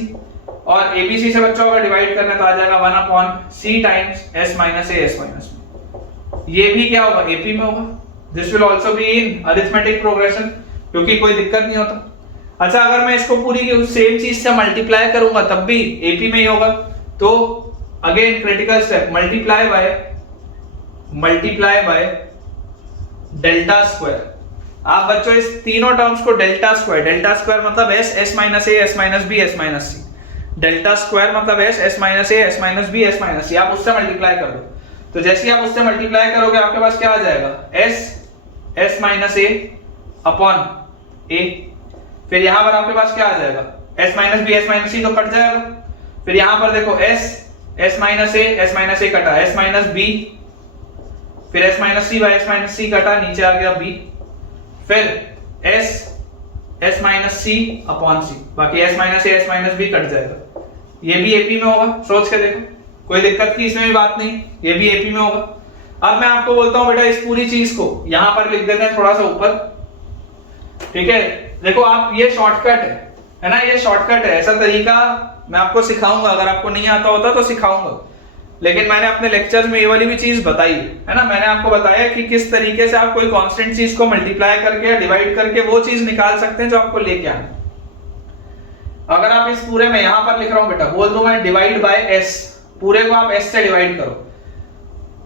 और एबीसी से बच्चों अगर डिवाइड करना तो आ जाएगा 1 upon c times s minus a s minus b। ये भी क्या होगा, एपी में होगा। This will also be in arithmetic progression, क्योंकि कोई दिक्कत नहीं होता। अच्छा, अगर मैं इसको पूरी की सेम चीज से मल्टीप्लाई करूंगा तब भी एपी में ही होगा। तो again critical step, multiply by delta square. आप बच्चों इस तीनों टर्म्स को डेल्टा स्क्वायर मतलब s minus a s minus b s minus c, delta square मतलब s minus a s minus b s minus c, आप उससे मल्टीप्लाई कर दो। तो जैसे ही आप उससे मल्टीप्लाई करोगे आपके पास क्या आ जाएगा, s minus a upon a। फिर यहां पर आपके पास क्या आ जाएगा, s minus b s minus c तो कट जाएगा। फिर यहां पर देखो s माइनस a कटा, s माइनस b, फिर s minus c by s minus c कटा, नीचे आ गया b, फिर s minus c upon c, बाकी s minus a s minus b कट जाएगा। ये भी एपी में होगा, सोच के देखो, कोई दिक्कत की इसमें भी बात नहीं, ये भी एपी में होगा। अब मैं आपको बोलता हूं बेटा इस पूरी चीज को यहां पर लिख देते हैं थोड़ा सा ऊपर, ठीक है। देखो आप, ये शॉर्टकट है ना, ये शॉर्टकट है। ऐसा तरीका मैं आपको सिखाऊंगा, अगर आपको नहीं आता होता तो सिखाऊंगा, लेकिन मैंने अपने लेक्चर में ये वाली भी चीज बताई है ना। मैंने आपको बताया कि किस तरीके से आप कोई कांस्टेंट चीज को मल्टीप्लाई करके या डिवाइड करके वो चीज निकाल सकते हैं जो आपको लेके आना। अगर आप इस पूरे में यहां पर लिख रहा हूं बेटा, बोल दूं मैं डिवाइड बाय s, पूरे को आप s से डिवाइड करो,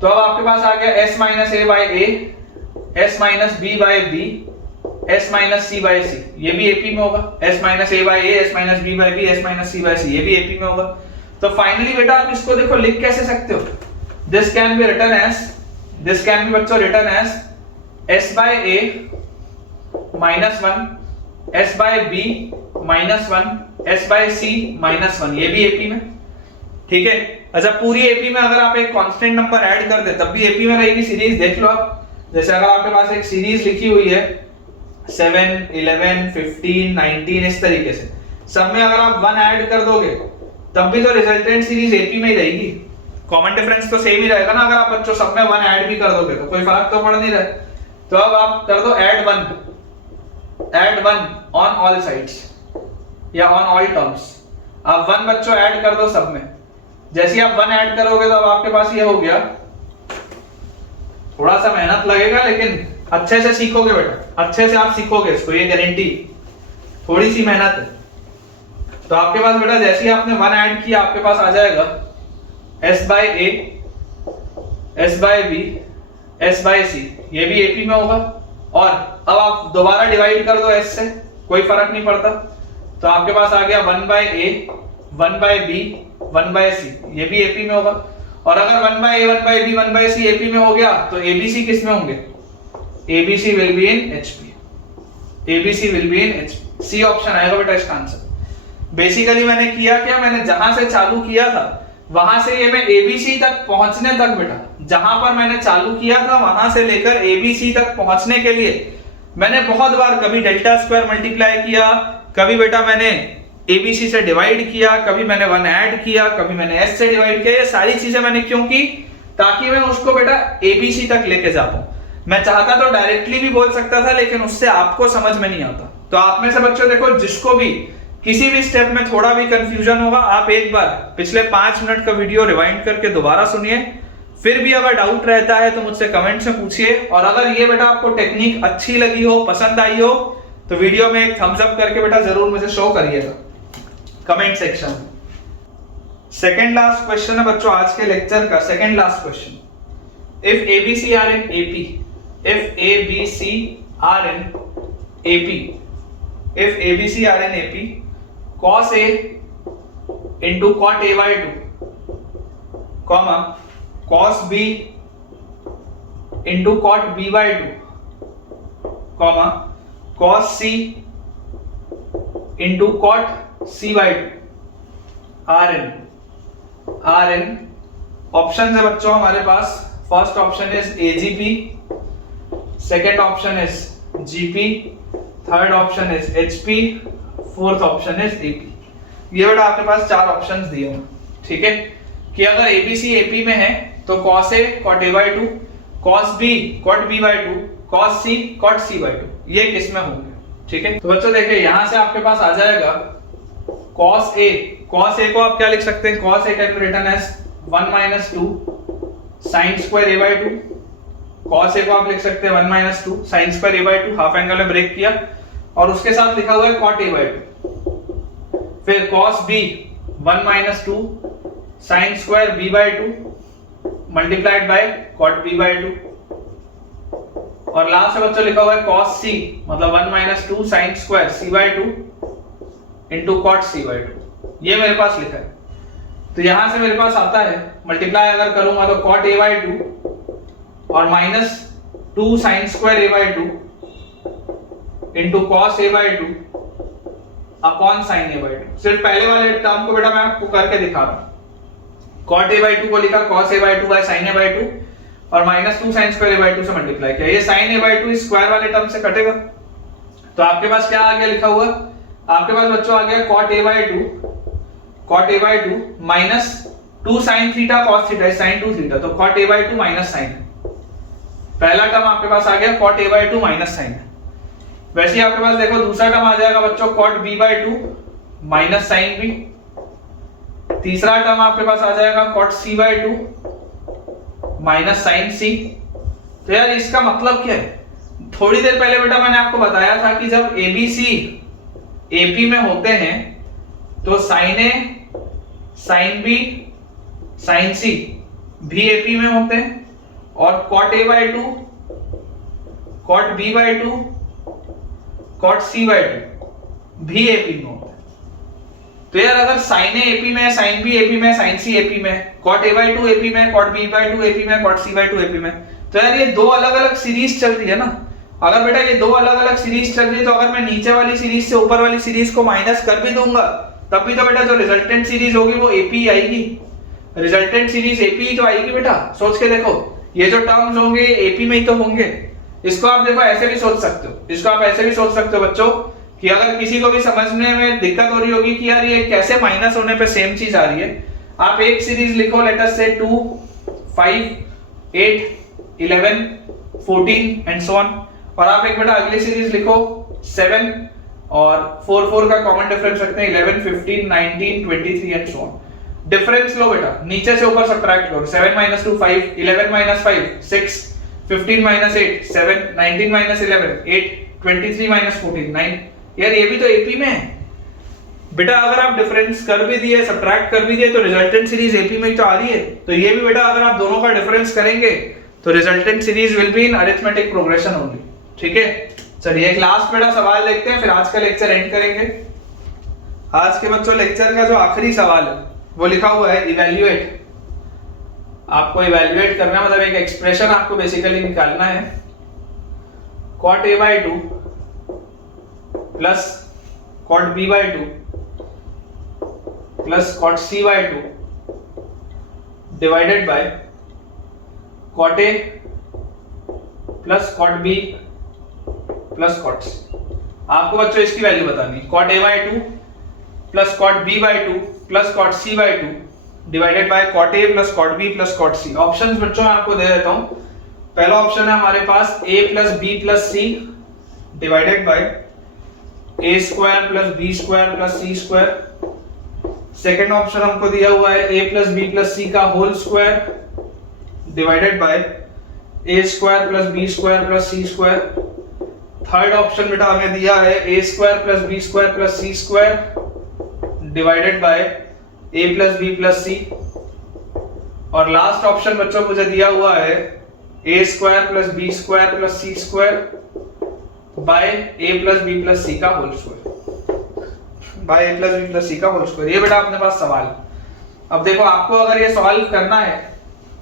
तो अब आपके पास आ गया s minus a by a, s minus b by b, s minus c by c, ये भी एपी में होगा। s minus a by a, s minus b by b, s minus c by c, ये भी AP में होगा। तो finally बेटा आप इसको देखो लिख कैसे सकते हो, दिस कैन बी बच्चों written as s by a minus 1, s by b minus 1, s by c minus 1, ये भी एपी में, ठीक है। अच्छा, पूरी एपी में अगर आप एक कांस्टेंट नंबर ऐड कर दे तब भी एपी में रहेगी सीरीज। देख लो आप, जैसे अगर आपके पास एक सीरीज लिखी हुई है 7, 11, 15, 19, इस तरीके से, सब में अगर आप 1 ऐड कर दोगे तब भी तो रिजल्टेंट सीरीज एपी में ही रहेगी। कॉमन डिफरेंस तो सेम ही रहेगा ना। अगर आप बच्चों सब में 1 ऐड भी कर दोगे तो कोई फर्क तो पड़ नहीं रहा। तो अब आप कर दो ऐड 1 ऑन ऑल साइड्स या ऑन ऑल टर्म्स। आप 1 बच्चों ऐड कर दो सब में। जैसे आप 1 ऐड करोगे तो अब आपके पास ये हो गया। थोड़ा सा मेहनत लगेगा लेकिन अच्छे से सीखोगे बेटा, अच्छे से आप सीखोगे इसको, ये गारंटी। थोड़ी सी मेहनत है। तो आपके पास बेटा जैसे ही आपने 1 ऐड किया आपके पास आ जाएगा s by a, s by b, s by c, ये भी एपी में होगा। और अब आप दोबारा डिवाइड कर दो s से, कोई फर्क नहीं पड़ता। तो आपके पास आ गया 1 by a, 1 by b, 1 by c, ये भी एपी में होगा। और अगर 1 by a, 1 by b, 1 by c AP में हो गया तो abc किस में होंगे, abc will be in hp, abc will be in hp। C option आएगा बेटा इसका आंसर। बेसिकली मैंने किया क्या, मैंने जहां से चालू किया था वहां से ये मैं एबीसी तक पहुंचने तक बेटा, जहां पर मैंने चालू किया था वहां से लेकर एबीसी तक पहुंचने के लिए मैंने बहुत बार कभी डेल्टा स्क्वायर मल्टीप्लाई किया, कभी बेटा मैंने एबीसी से डिवाइड किया, कभी मैंने 1 ऐड किया, कभी मैंने एस से डिवाइड किया। ये सारी चीजें मैंने क्यों की, ताकि मैं उसको बेटा एबीसी तक लेके जा पाऊं। मैं चाहता तो डायरेक्टली भी बोल सकता था, लेकिन उससे आपको समझ में नहीं आता। तो आप में से बच्चों देखो, जिसको भी किसी भी स्टेप में थोड़ा भी कंफ्यूजन होगा, आप एक बार पिछले 5 मिनट का वीडियो रिवाइंड करके दोबारा सुनिए। फिर भी अगर डाउट रहता है तो मुझसे कमेंट में पूछिए। और अगर ये बेटा आपको टेक्निक अच्छी लगी हो, पसंद आई हो, तो वीडियो में एक थम्स अप करके बेटा जरूर मुझे शो करिएगा कमेंट सेक्शन में। सेकेंड लास्ट क्वेश्चन है बच्चों आज के लेक्चर का, second last question. If ABC are in AP, if ABC are in AP, if ABC are in AP, cos A into cot A by 2, comma cos B into cot B by 2, comma cos C into cot C by 2, R N option है बच्चों हमारे पास। First option is AGP, second option is GP, third option is HP, fourth option is AP। ये बेटा आपके पास 4 options दिए हैं, ठीक है, कि अगर ABC AP में है तो cos A cot A by 2, cos B cot B by 2, cos C cot C by 2, ये किस में होंगे, ठीक है। तो बच्चों देखिए यहां से आपके पास आ जाएगा cos A को आप क्या लिख सकते हैं, cos A can be written as 1 - 2 sin square A by 2, cos A को आप लिख सकते हैं 1 - 2 sin square A by 2, half angle में ब्रेक किया, और उसके साथ लिखा हुआ है cot A by 2, फिर cos B 1 - 2 sin square B by 2 multiplied by cot B by 2, और लास्ट में बच्चों लिखा हुआ है cos C मतलब 1 - 2 sin square C by 2 into cot C by 2, ये मेरे पास लिखा है। तो यहां से मेरे पास आता है मल्टीप्लाई अगर करूंगा तो cot A by 2 और -2 sin square A by 2 into cos A by 2 upon sin A by 2। सिर्फ पहले वाले टर्म को बेटा मैं आपको करके दिखा रहा हूं। cot A by 2 को लिखा cos A by 2 by sin A by 2 और -2 sin square A by 2 से मल्टीप्लाई किया। ये sin A by 2 स्क्वायर वाले टर्म से कटेगा, तो आपके पास क्या आ गया लिखा हुआ, आपके पास बच्चों आ गया cot A by 2 minus 2 sin theta cos theta sin 2 theta, तो cot A by 2 minus sin। पहला टर्म आपके पास आ गया cot A by 2 minus sin। वैसे ही आपके पास देखो दूसरा टर्म आ जाएगा बच्चों cot B by 2 minus sin B। तीसरा टर्म आपके पास आ जाएगा cot C by 2 minus sin C। तो यार इसका मतलब क्या है, थोड़ी देर पहले बेटा मैंने आपको बताया था कि जब ABC AP में होते हैं तो sin A sin B sin C भी AP में होते हैं, और cot A by 2 cot B by 2 cot C by 2 भी AP में होता है। तो यार अगर sin A AP में, sin B AP में, sin C AP में, cot A by 2 AP में, cot B by 2 AP में, cot C by 2 AP में, तो यार ये दो अलग अलग सीरीज चल रही है ना। अगर बेटा ये दो अलग अलग सीरीज चल रही है तो अगर मैं नीचे वाली सीरीज से ऊपर वाली सीरीज को माइनस कर भी दूंगा तब भी तो बेटा जो रिजल्टेंट सीरीज होगी वो AP आएगी, रिजल्टेंट सीरीज AP ही तो आएगी बेटा। सोच के देखो ये जो टर्म्स होंगे AP में ही तो होंगे। इसको आप देखो ऐसे भी सोच सकते हो, इसको आप ऐसे भी सोच सकते हो बच्चों कि अगर किसी को भी समझने में दिक्कत हो रही होगी कि यार ये कैसे माइनस होने पे सेम चीज आ रही है, आप एक सीरीज लिखो लेट अस से 2 5 8 11 14 एंड सो ऑन, और आप एक बेटा अगली सीरीज लिखो 7 और 4 4 का कॉमन डिफरेंस रखते हैं 11 15 19 23 एंड सो ऑन। डिफरेंस लो बेटा, नीचे से ऊपर सब्ट्रैक्ट करो, 7 - 2 5, 11 - 5 6, 15 - 8 7, 19 - 11 8, 23 - 14 9। यार ये भी तो AP में है बेटा। अगर आप डिफरेंस कर भी दिए, सब्ट्रैक्ट कर भी दिए तो रिजल्टेंट सीरीज AP में ही तो आ रही है। तो ये भी बेटा अगर आप दोनों का डिफरेंस करेंगे तो resultant series will be in arithmetic progression only, ठीक है। चलिए एक लास्ट बेटा सवाल देखते हैं, फिर आज का लेक्चर एंड करेंगे। आज के बच्चों लेक्चर का जो आखिरी सवाल है वो लिखा हुआ है इवैल्यूएट। आपको इवैल्यूएट करना मतलब एक एक्सप्रेशन आपको बेसिकली निकालना है, cot A by 2 plus cot B by 2 plus cot C by 2 divided bye cot A plus cot B plus cot C। आपको बच्चों इसकी वैल्यू बतानी है, cot A by 2 plus cot B by 2 plus cot C by 2 divided by cot A plus cot B plus cot C. Options बच्चों मैं आपको दे देता हूं। पहला ऑप्शन है हमारे पास a plus B plus C divided by A square plus B square plus C square. Second option हमको दिया हुआ है a plus B plus C का whole square divided by A square plus B square plus C square. Third option बेटा हमें दिया है A square plus B square plus C square divided by A plus B plus C. और last option बच्चों मुझे दिया हुआ है A square plus B square plus C square by A plus B plus C का whole square by A plus B plus C का whole square. ये बेटा अपने पास सवाल। अब देखो आपको अगर ये सॉल्व करना है,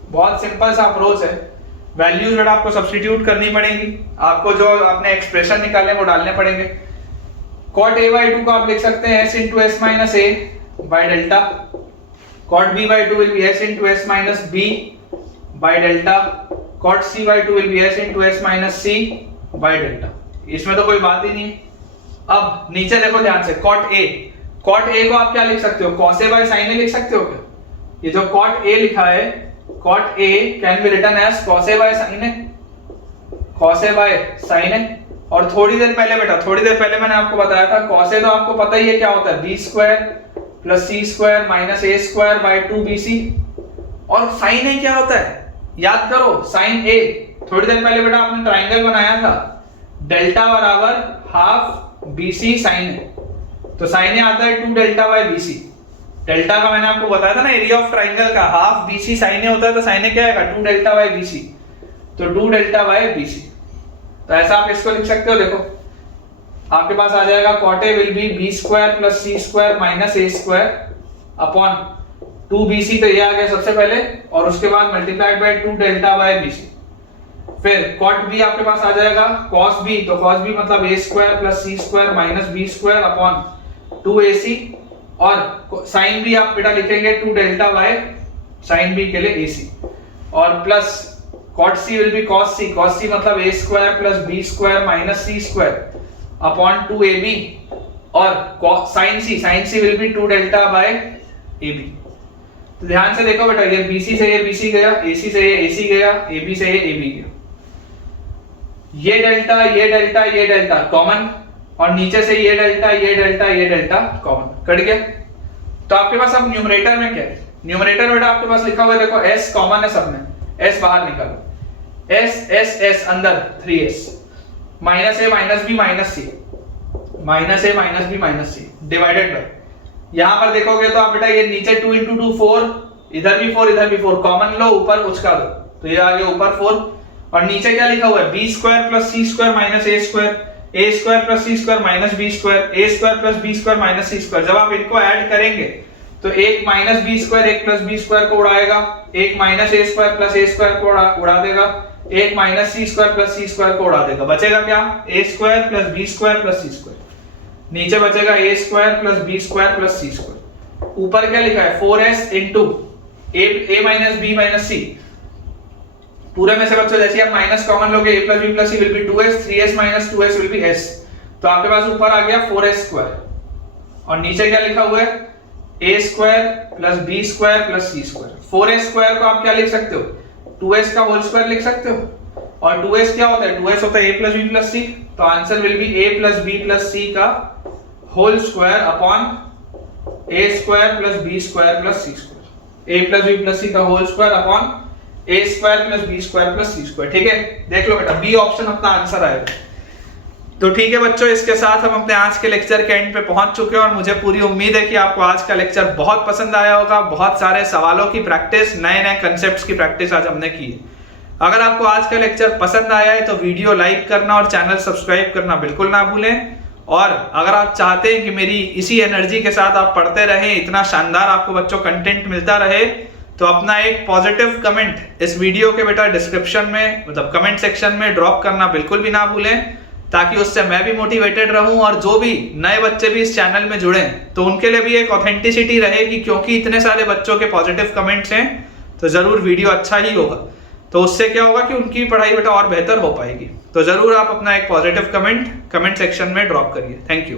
बहुत सिंपल सा अप्रोच है। वैल्यूज बेटा आपको सब्स्टिट्यूट करनी पड़ेगी, आपको जो आपने एक्सप्रेशन निकाले वो डालने पड़ेंगे। cot a by 2 को आप लिख सकते हैं s into s minus a by delta, cot b by 2 will be s into s minus b by delta, cot c by 2 will be s into s minus c by delta। इसमें तो कोई बात ही नहीं है। अब नीचे देखो ध्यान से, cot a को आप क्या लिख सकते हो, cos a by sin a लिख सकते हो क्या? ये जो cot a लिखा है, cot a can be written as cos a by sin a, cos a by sin a। और थोड़ी देर पहले मैंने आपको बताया था cos a तो आपको पता ही है क्या होता है, b square plus c square minus a square by 2bc। और sin a क्या होता है, याद करो, sin a थोड़ी देर पहले बेटा आपने ट्राइंगल बनाया था, डेल्टा बराबर हाफ bc sin a। तो sin a आता है 2 डेल्टा बाय bc। डेल्टा का मैंने आपको बताया था ना, एरिया ऑफ ट्राइंगल का हाफ BC sin a होता है, तो sin a क्या आएगा 2 डेल्टा बाय BC, तो 2 डेल्टा बाय BC। तो ऐसा आप इसको लिख सकते हो। देखो आपके पास आ जाएगा cot a will be b square plus c square minus a square upon 2bc, तो ये आ गया सबसे पहले, और उसके बाद multiplied by 2 delta by bc। फिर cot b आपके पास आ जाएगा cos b, तो cos b मतलब a square plus c square minus b square upon 2ac, और sin b आप बेटा लिखेंगे 2 डेल्टा बाय sin b के लिए ac, और plus cot c will be cos c मतलब a square plus b square minus c square upon 2ab, और sin c will be 2 delta bye ab। तो ध्यान से देखो बेटा, ये bc से ये bc गया, ac से ये ac गया, ab से ये ab गया। ये डेल्टा कॉमन, और नीचे से ये डेल्टा कॉमन कट गया। तो आपके पास अब न्यूमरेटर में क्या है, न्यूमरेटर बेटा आपके पास लिखा हुआ है, देखो s कॉमन है सब में, s बाहर निकालो, s अंदर 3s minus a minus b minus c, minus a minus b minus c divided by, यहां पर देखोगे तो आप बेटा ये नीचे 2 into 2 4, इधर भी 4 कॉमन लो, ऊपर उचका दो, तो ये आ गया ऊपर 4, और नीचे क्या लिखा हुआ है, b square plus c square minus a square plus c square minus b square, a square plus b square minus c square. जब आप इनको ऐड करेंगे तो एक माइनस b स्क्वायर एक प्लस b स्क्वायर को उड़ाएगा, एक minus a square plus a square को उड़ा देगा, एक minus c square plus c square को उड़ा देगा। बचेगा क्या, a square plus b square plus c square. नीचे बचेगा a square plus b square plus c square. ऊपर क्या लिखा है, 4s into a minus b minus c। पूरे में से बच्चों जैसे आप माइनस कॉमन लोगे, a plus b plus c will be 2s, 3s minus 2s will be s। तो आपके पास ऊपर आ गया 4s स्क्वायर, और नीचे क्या लिखा हुआ है, a square plus b square plus c square. 4s square को आप क्या लिख सकते हो, 2s का होल स्क्वायर लिख सकते हो, और 2s क्या होता है, 2s होता है a plus b plus c। तो answer will be a plus b plus c का whole square upon a square plus b square plus c square. a plus b plus c का whole square upon a square plus b square plus c square. ठीक है, देख लो बेटा B option अपना answer आएगा। तो ठीक है बच्चों, इसके साथ हम अपने आज के लेक्चर के एंड पे पहुंच चुके हैं, और मुझे पूरी उम्मीद है कि आपको आज का लेक्चर बहुत पसंद आया होगा। बहुत सारे सवालों की प्रैक्टिस, नए नए कंसेप्ट्स की प्रैक्टिस आज हमने की है। अगर आपको आज का लेक्चर पसंद आया है तो वीडियो लाइक करना और चैनल सब्सक्राइब करना बिल्कुल ना भूलें। और अगर आप चाहते हैं कि मेरी इसी एनर्जी के साथ आप पढ़ते रहें, इतना शानदार आपको बच्चों कंटेंट मिलता रहे, तो अपना एक पॉजिटिव कमेंट इस वीडियो के बेटा डिस्क्रिप्शन में, मतलब कमेंट सेक्शन में ड्रॉप करना बिल्कुल भी ना भूलें, ताकि उससे मैं भी मोटिवेटेड रहूं, और जो भी नए बच्चे भी इस चैनल में जुड़े तो उनके लिए भी एक ऑथेंटिसिटी रहेगी, क्योंकि इतने सारे बच्चों के पॉजिटिव कमेंट्स हैं तो जरूर वीडियो अच्छा ही होगा। तो उससे क्या होगा कि उनकी पढ़ाई बेटा और बेहतर हो पाएगी। तो जरूर आप अपना एक पॉजिटिव कमेंट सेक्शन में ड्रॉप करिए। Thank you.